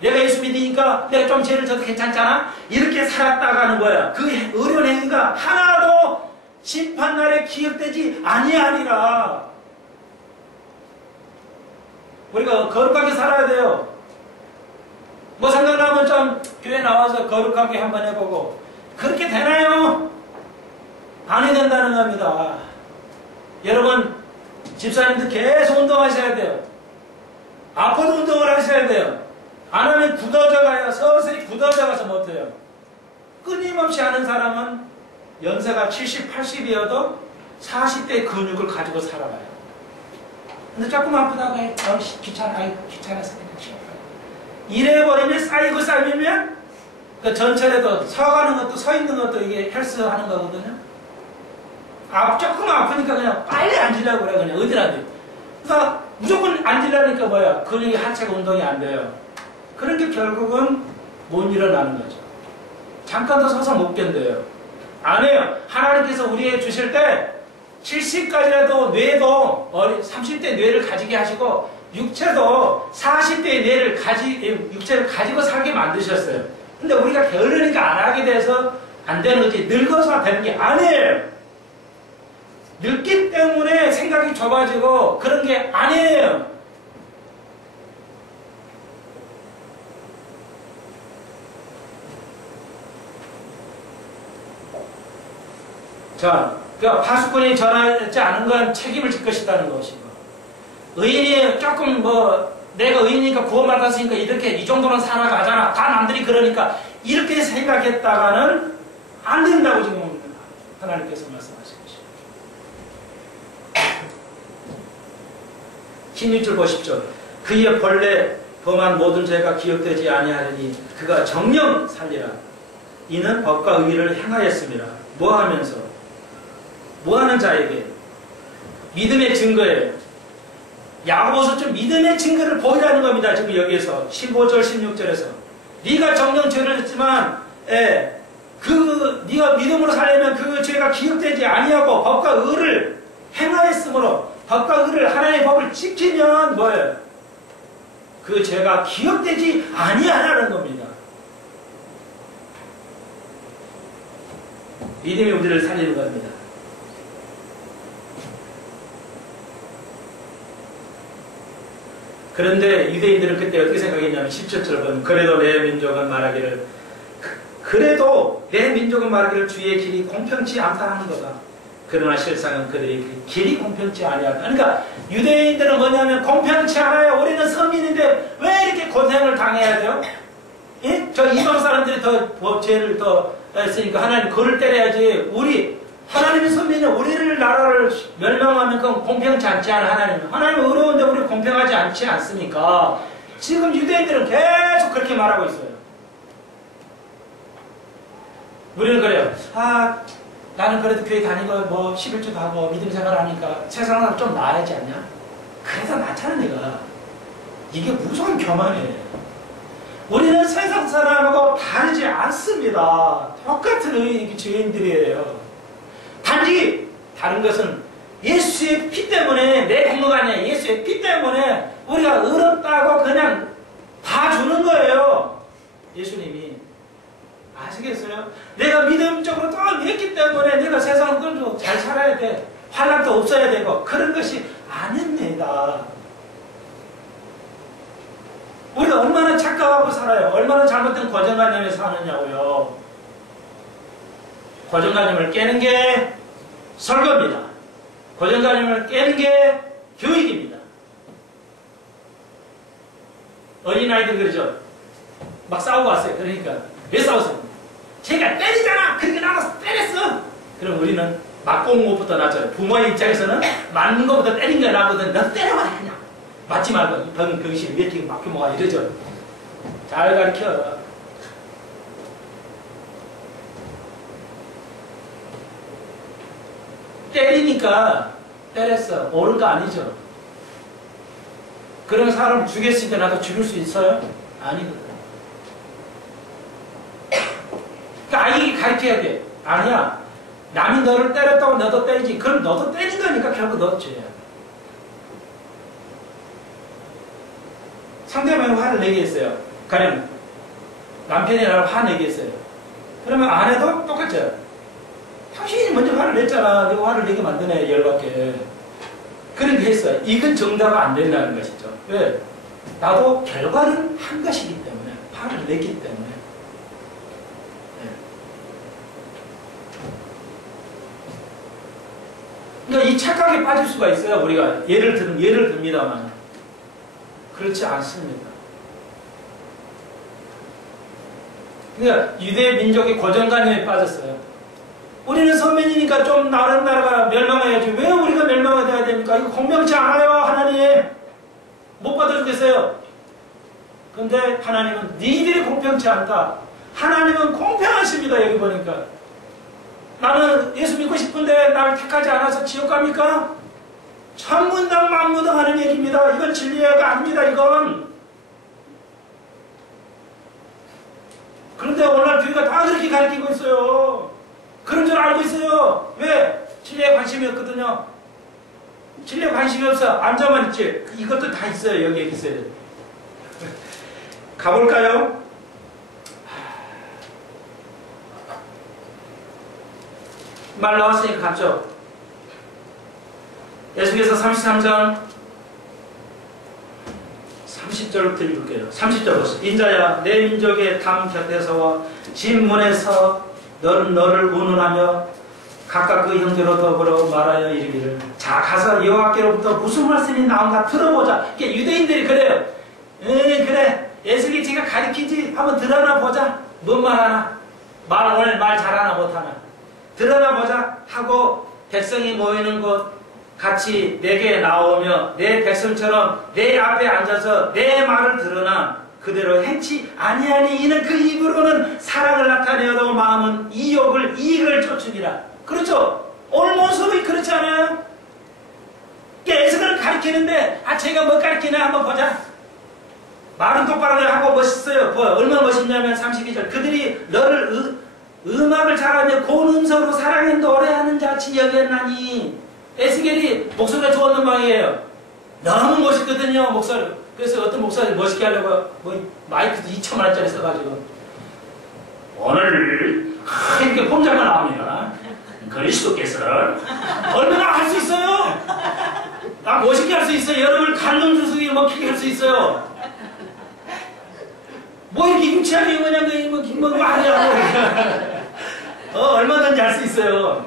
내가 예수 믿으니까 내가 좀 죄를 져도 괜찮잖아? 이렇게 살았다가는 거야. 그 어려운 행위가 하나도 심판날에 기억되지 아니하리라. 우리가 거룩하게 살아야 돼요. 뭐 생각나면 좀 교회 나와서 거룩하게 한번 해보고 그렇게 되나요? 안 된다는 겁니다. 여러분 집사님들 계속 운동하셔야 돼요. 아파도 운동을 하셔야 돼요. 안 하면 굳어져 가요. 서서히 굳어져 가서 못해요. 끊임없이 하는 사람은 연세가 70, 80이어도 40대의 근육을 가지고 살아가요. 근데 조금 아프다고 해. 귀찮아서 그냥 쉬어가요. 이래버리면 쌓이면 그 전철에도 서가는 것도 서 있는 것도 이게 헬스 하는 거거든요. 조금 아프니까 그냥 빨리 앉으려고 그래. 그냥 어디라도. 그러니까 무조건 앉으려니까 뭐야. 근육이 하체가 운동이 안 돼요. 그런 게 결국은 못 일어나는 거죠. 잠깐 더 서서 못 견뎌요. 안 해요. 하나님께서 우리에게 주실 때 70까지라도 뇌도 30대 뇌를 가지게 하시고 육체도 40대의 뇌를 육체를 가지고 살게 만드셨어요. 근데 우리가 게으르니까 안 하게 돼서 안 되는 거지. 늙어서 되는 게 아니에요. 늙기 때문에 생각이 좁아지고 그런 게 아니에요. 자, 그러니까 파수꾼이 전하지 않은 건 책임을 질 것이라는 것이고, 의인이 조금 내가 의인이니까 구원받았으니까 이렇게 이 정도는 살아가잖아. 다 남들이 그러니까 이렇게 생각했다가는 안 된다고 지금 하나님께서 말씀하신 것이죠. 16절 보십시오. 그의 본래 범한 모든 죄가 기억되지 아니하리니 그가 정령 살리라. 이는 법과 의를 행하였습니다. 뭐 하면서? 뭐 하는 자에게? 믿음의 증거예요. 야고보서 좀 믿음의 증거를 보이라는 겁니다. 지금 여기에서 15절 16절에서 네가 정령 죄를 했지만 네가 믿음으로 살려면 그 죄가 기억되지 아니하고 법과 의를 행하였으므로 법과 의를 하나님의 법을 지키면 뭐예요? 그 죄가 기억되지 아니하라는 겁니다. 믿음이 우리를 살리는 겁니다. 그런데 유대인들은 그때 어떻게 생각했냐면 17절은 그래도 내 민족은 말하기를 주의 길이 공평치 않다 하는 거다. 그러나 실상은 그들의 길이 공평치 아니하다. 그러니까 유대인들은 뭐냐면 공평치 않아요. 우리는 서민인데 왜 이렇게 고생을 당해야 돼요? 예? 저 이방 사람들이 더 죄를 더 했으니까 하나님 그를 때려야지. 우리 하나님의 선민이 우리를 나라를 멸망하면 그건 공평치 않지 않아. 하나님은 어려운데 우리 공평하지 않지 않습니까? 지금 유대인들은 계속 그렇게 말하고 있어요. 우리는 그래요. 나는 그래도 교회 다니고 뭐 11주도 하고 믿음 생활하니까 세상은 좀 나아야지 않냐? 그래서 나잖아 내가. 이게 무서운 교만이에요. 우리는 세상 사람하고 다르지 않습니다. 똑같은 죄인들이에요. 단지 다른 것은 예수의 피 때문에 내 행위가 아니라 예수의 피 때문에 우리가 의롭다고 그냥 봐주는 거예요. 예수님이. 아시겠어요? 내가 믿음적으로 또 했기 때문에 내가 세상을 끌고 잘 살아야 돼. 환난도 없어야 되고 그런 것이 아닙니다. 우리가 얼마나 착각하고 살아요. 얼마나 잘못된 고정관념에 사느냐고요. 고정관념을 깨는 게 설교입니다. 고정관념을 깨는 게 교육입니다. 어린아이들 그러죠. 막 싸우고 왔어요. 그러니까 왜 싸웠어요? 제가 때리잖아. 그러니까 나가서 때렸어. 그럼 우리는 맞고 온 것부터 낫죠. 부모의 입장에서는 맞는 것부터 때린 게 나거든. 너 때려봐라 그냥. 맞지 말고 병실 왜 이렇게 막혀 먹어 이러죠. 잘 가르쳐. 때리니까 때렸어. 옳은 거 아니죠. 그런 사람 죽였으니까 나도 죽일 수 있어요? 아니거든. 그러니까 아이에게 가르쳐야 돼. 아니야. 남이 너를 때렸다고 너도 때리지. 그럼 너도 때린 거니까 결국 너도 죄야. 상대방이 화를 내게 했어요. 가령 남편이 나를 화내게 했어요. 그러면 아내도 똑같죠. 당신이 먼저 화를 냈잖아. 내가 화를 내게 만드네. 열받게. 그렇게 했어요. 이건 정답은 안 된다는 것이죠. 왜? 나도 결과는 한 것이기 때문에. 화를 냈기 때문에. 그러니까 이 착각에 빠질 수가 있어요. 우리가 예를 듭니다만 그렇지 않습니다. 그러니까 유대 민족의 고정관념에 빠졌어요. 우리는 선민이니까 좀 다른 나라가 멸망해야지. 왜 우리가 멸망해야 됩니까? 이거 공평치 않아요. 하나님 못 받아주겠어요. 그런데 하나님은 니들이 공평치 않다. 하나님은 공평하십니다. 여기 보니까 나는 예수 믿고 싶은데 나를 택하지 않아서 지옥 갑니까? 천문당 만무당 하는 얘기입니다. 이건 진리가 아닙니다. 이건. 그런데 오늘날 교회가 다 그렇게 가르치고 있어요. 그런 줄 알고 있어요. 왜? 진리에 관심이 없거든요. 진리에 관심이 없어. 앉아만 있지. 이것도 다 있어요. 여기에 있어야 돼. 가볼까요? 말 나왔으니까 갔죠. 예수께서 33장 30절부터 읽을게요. 30절 인자야 내 민족의 담 곁에서와 집 문에서 너를 운운하며 각각 그 형제로 더불어 말하여 이르기를 자 가서 여호와께로부터 무슨 말씀이 나온가 들어보자. 이게 유대인들이 그래요. 그래 예수께 제가 가르치지 한번 들어나 보자. 뭔 말하나? 오늘 말 잘하나 못하나? 들어나 보자 하고 백성이 모이는 곳 같이 내게 나오며 내 백성처럼 내 앞에 앉아서 내 말을 들으나 그대로 행치 아니하니 이는 그 입으로는 사랑을 나타내어도 마음은 이익을 쫓으니라. 그렇죠? 오늘 모습이 그렇지 않아요? 예수는 가르치는데 제가 뭐 가르치나 한번 보자. 말은 똑바로 하고 멋있어요. 얼마나 멋있냐면 32절 그들이 너를 음악을 잘하며 고운 음성으로 사랑에 노래하는 자치 여겼나니. 에스겔이 목소리가 좋았는 방이에요. 너무 멋있거든요. 목소리. 그래서 어떤 목사님 멋있게 하려고 뭐 마이크도 2천만 원짜리 써가지고 오늘 이렇게 폼장만 나오면 그리스도께서 얼마나 할 수 있어요? 멋있게 할 수 있어요. 여러분을 감동주석에 먹히게 할 수 있어요. 뭐 이렇게 유치하게 뭐냐면 뭐 하냐고 얼마든지 할 수 있어요.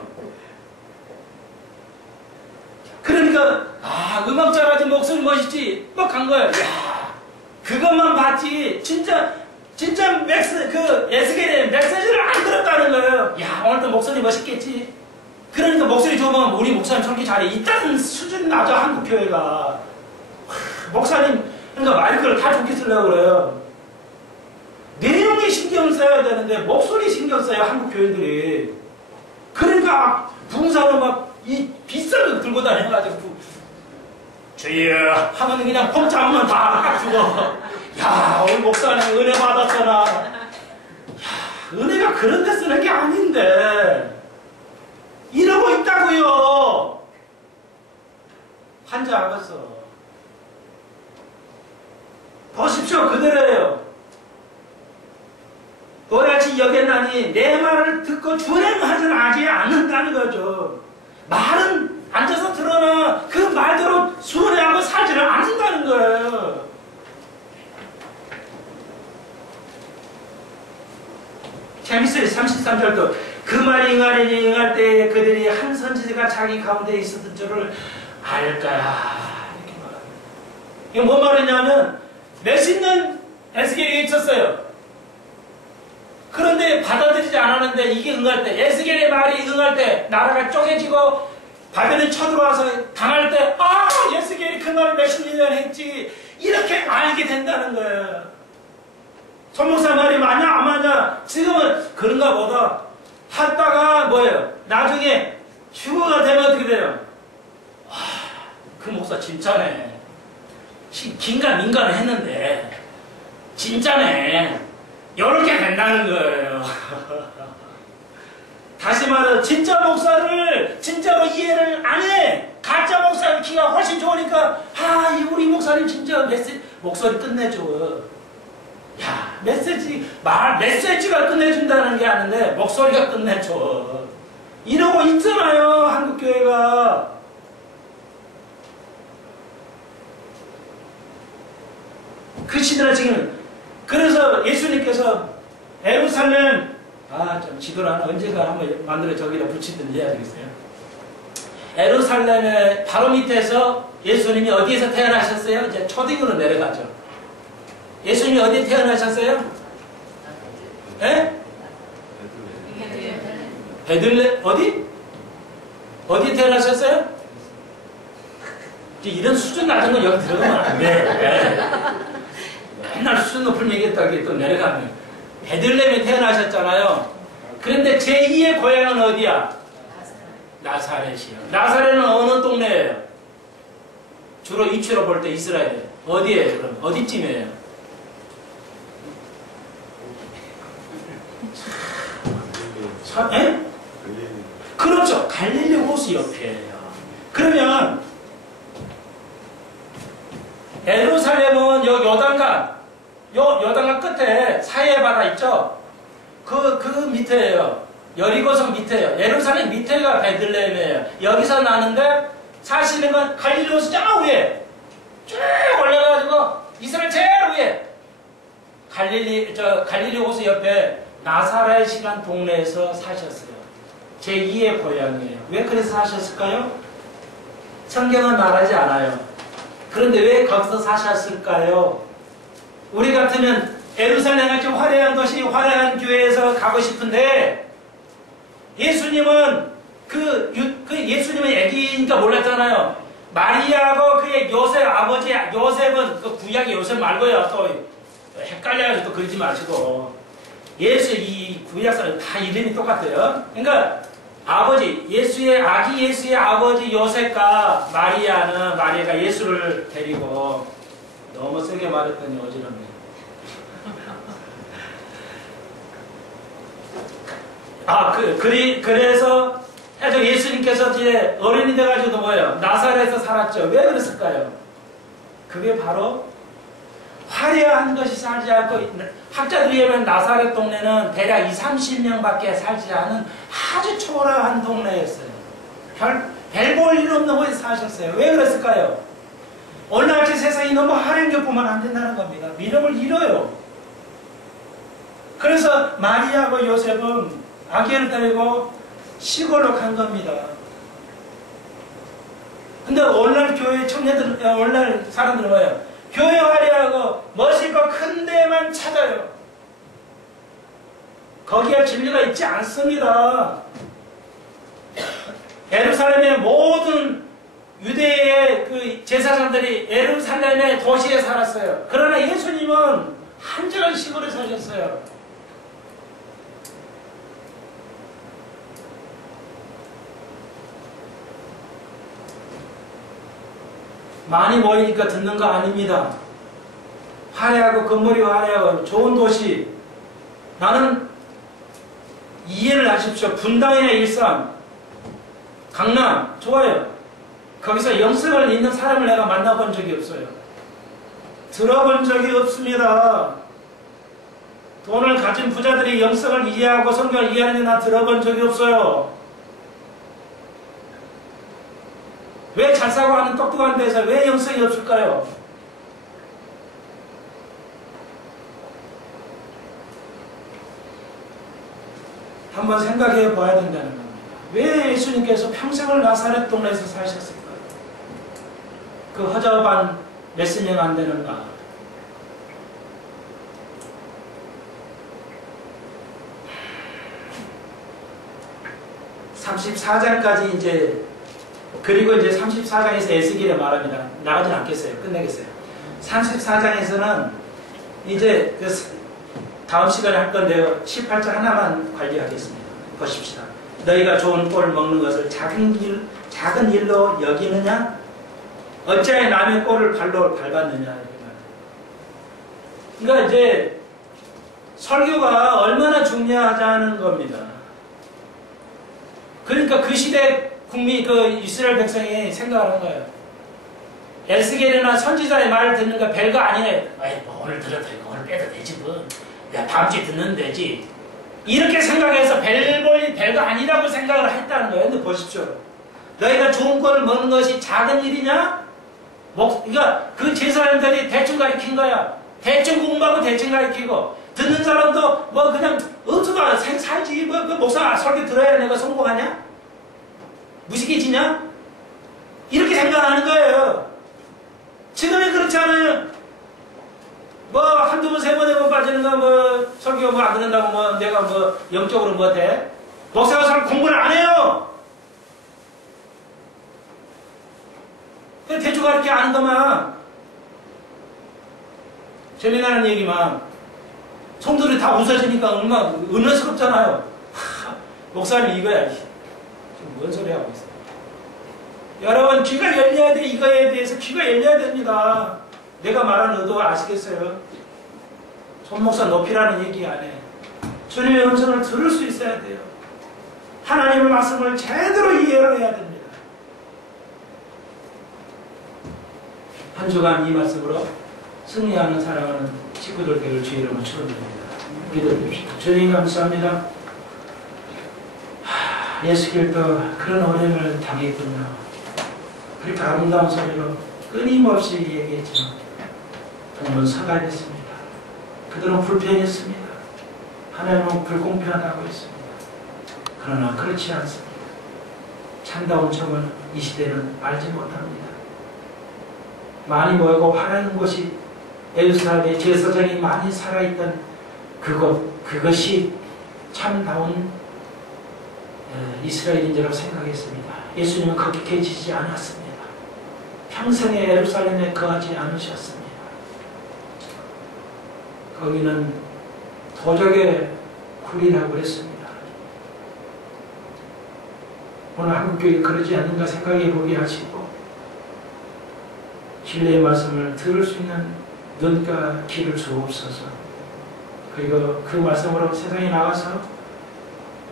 그러니까 음악 잘하지 목소리 멋있지 막 간 거예요. 야, 그것만 봤지 진짜 에스겔의 메시지를 안 들었다는 거예요. 야, 오늘도 목소리 멋있겠지. 그러니까 목소리 좋으면 우리 목사님 저렇게 잘해. 이딴 수준 낮아 한국 교회가. 목사님 그러니까 마이크를 다 좋게 쓰려고 그래요. 내용에 신경을 써야 되는데 목소리 신경 써요 한국 교인들이. 그러니까 부흥사로 막 이 비싼 거 들고 다녀가지고 주여 하면 그냥 폼 잡으면 다 주고. 야, 우리 목사님 은혜 받았잖아. 야, 은혜가 그런 데 쓰는 게 아닌데 이러고 있다고요. 한자 안 갔어. 보십시오. 그대로예요. 너같이 여겼나니 내 말을 듣고 준행하지 않는다는 거죠. 말은 앉아서 들어나 그 말대로 순회하고 살지를 않는다는 거예요. 재밌어요. 33절도 그 말이 응할 때에 그들이 한 선지자가 자기 가운데 있었던 줄을 알까야 이렇게 말합니다. 이게 뭔 말이냐면 몇십 년 에스겔이 있었어요. 그런데 받아들이지 않았는데 이게 응할 때 에스겔의 말이 응할 때 나라가 쪼개지고 바벨론이 쳐들어와서 당할 때 에스겔이 그 말을 몇십 년 했지 이렇게 알게 된다는 거예요. 손목사 말이 맞냐 안 맞냐 지금은 그런가 보다 하다가 뭐예요 나중에 휴거가 되면 어떻게 돼요? 그 목사 진짜네. 긴가민가는 했는데 진짜네. 이렇게 된다는 거예요. 다시 말해 진짜 목사를 진짜로 이해를 안 해. 가짜 목사는 기가 훨씬 좋으니까 우리 목사님 진짜 목소리 끝내줘. 야, 메시지가 끝내준다는 게 아닌데 목소리가 끝내줘. 이러고 있잖아요 한국교회가. 그 시대는 지금 그래서 예수님께서 예루살렘 좀 지도를 언젠가 한번 만들어 저기다 붙이든지 해야 되겠어요. 예루살렘의 바로 밑에서 예수님이 어디에서 태어나셨어요? 이제 초딩으로 내려가죠. 예수님이 어디에 태어나셨어요? 예? 베들레 어디? 어디에 태어나셨어요? 이런 수준 낮은 건 여기 들어가면 안 돼. 맨날 수준 높은 얘기했다고 또 내려가면 베들레헴에 태어나셨잖아요. 그런데 제2의 고향은 어디야? 나사렛이요. 나사렛은 어느 동네예요? 주로 위치로 볼 때 이스라엘 어디예요? 그럼 어디쯤이에요? 예? 그렇죠. 갈릴리 호수 옆이에요. 그러면 예루살렘은 요 요단강 끝에 사해 바다 있죠? 그 밑에예요. 여리고성 밑에예요. 예루살렘 밑에가 베들레헴이에요. 여기서 나는데 사실은 갈릴리 호수 저 위에 쭉 올라가지고 이스라엘 제일 위에 갈릴리 호수 옆에 나사렛이란 동네에서 사셨어요. 제2의 고향이에요. 왜 그래서 사셨을까요? 성경은 말하지 않아요. 그런데 왜 거기서 사셨을까요? 우리 같으면 예루살렘같이 화려한 도시, 화려한 교회에서 가고 싶은데 예수님은 예수님은 애기니까 몰랐잖아요. 마리아하고 그의 요셉 아버지 요셉은 그 구약의 요셉 말고요. 또 헷갈려가지고 또 그러지 마시고 예수 이 구약사는 다 이름이 똑같아요. 그러니까 아기 예수의 아버지 요셉과 마리아가 예수를 데리고 너무 세게 말했더니 어지럽네. 그래서 예수님께서 이제 어린이 돼가지고 뭐예요? 나사렛에서 살았죠. 왜 그랬을까요? 그게 바로 화려한 것이 살지 않고, 학자들이 얘기하면 나사렛 동네는 대략 30명밖에 살지 않은 아주 초라한 동네였어요. 별 볼 일 없는 곳에 사셨어요. 왜 그랬을까요? 오늘날의 세상이 너무 화려한 게 보면 안 된다는 겁니다. 믿음을 잃어요. 그래서 마리아하고 요셉은 아기를 데리고 시골로 간 겁니다. 근데 오늘날 교회 청년들, 오늘날 사람들은 뭐예요? 교회 화려하고 멋있고 큰 데만 찾아요. 거기에 진리가 있지 않습니다. 예루살렘의 모든 유대의 그 제사장들이 예루살렘의 도시에 살았어요. 그러나 예수님은 한적한 시골에 사셨어요. 많이 모이니까 듣는 거 아닙니다. 화려하고 건물이 화려하고 좋은 도시. 나는 이해를 하십시오. 분당이나 일산, 강남 좋아요. 거기서 영성을 있는 사람을 내가 만나본 적이 없어요. 들어본 적이 없습니다. 돈을 가진 부자들이 영성을 이해하고 성경을 이해하는 나 들어본 적이 없어요. 왜 잘 사고 하는 똑똑한 데서 왜 영성이 없을까요? 한번 생각해 봐야 된다는 겁니다. 왜 예수님께서 평생을 나사렛 동네에서 사셨을까요? 그 허접한 몇십 명 안 되는 나. (34장까지) 이제, 그리고 이제 34장에서 에스겔에 말합니다. 나가진 않겠어요. 끝내겠어요. 34장에서는 이제 그 다음 시간에 할 건데요. 18장 하나만 관리하겠습니다. 보십시다. 너희가 좋은 꼴을 먹는 것을 작은 일로 여기느냐? 어찌하여 남의 꼴을 발로 밟았느냐? 그러니까 이제 설교가 얼마나 중요하다는 겁니다. 그러니까 그 시대 국민, 그 이스라엘 백성이 생각을 한 거예요. 에스겔이나 선지자의 말을 듣는 거 별거 아니네. 뭐 오늘 들어도 되고 오늘 빼도 되지 뭐. 야, 다음주에 듣는 되지. 이렇게 생각해서 별거 아니라고 생각을 했다는 거예요. 근데 보십시오. 너희가 좋은 꼴을 먹는 것이 작은 일이냐? 그러니까 그 제사장들이 대충 가르친 거야. 대충 공부하고 대충 가르치고 듣는 사람도 뭐 그냥 어쩌다 살지 뭐 그 목사 설교 들어야 내가 성공하냐? 무식해지냐? 이렇게 생각하는 거예요. 지금은 그렇지 않아요. 뭐 한두 번 세 번에 번 빠지는 거 뭐 설교 뭐 안 듣는다고 뭐 내가 뭐 영적으로 뭐 돼? 목사가 설 공부를 안 해요. 대충 가르치 아는 것만 재미나는 얘기만 성도들이 다 웃어지니까 얼마나 은혜스럽잖아요. 목사님 이거야. 지금 뭔 소리 하고 있어? 여러분 귀가 열려야 돼. 이거에 대해서 귀가 열려야 됩니다. 내가 말하는 의도 아시겠어요? 손목사 높이라는 얘기 안 해. 주님의 음성을 들을 수 있어야 돼요. 하나님의 말씀을 제대로 이해를 해야 됩니다. 한 주간 이 말씀으로 승리하는 사랑하는 친구들 되길 주의 이름으로 축원드립니다. 기도드립시다. 주님 감사합니다. 예수께서 그런 어려움을 당했군요. 그렇게 아름다운 소리로 끊임없이 얘기했지만 정말 사과했습니다. 그들은 불평했습니다. 하나님은 불공평하다고 했습니다. 그러나 그렇지 않습니다. 참다운 점을 이 시대는 알지 못합니다. 많이 모이고 화려한 곳이 예루살렘의 제사장이 많이 살아있던 그것이 참다운 이스라엘인 줄로 생각했습니다. 예수님은 거기 계시지 않았습니다. 평생에 예루살렘에 거하지 않으셨습니다. 거기는 도적의 굴이라고 했습니다. 오늘 한국교회 그러지 않는가 생각해 보게 하시고 진리의 말씀을 들을 수 있는 눈과 귀를 주옵소서. 그리고 그 말씀으로 세상에 나가서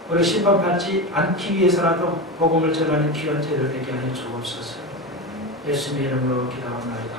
우리 심판받지 않기 위해서라도 복음을 전하는 귀한 제를 되게 하여 주옵소서. 예수님의 이름으로 기도합니다.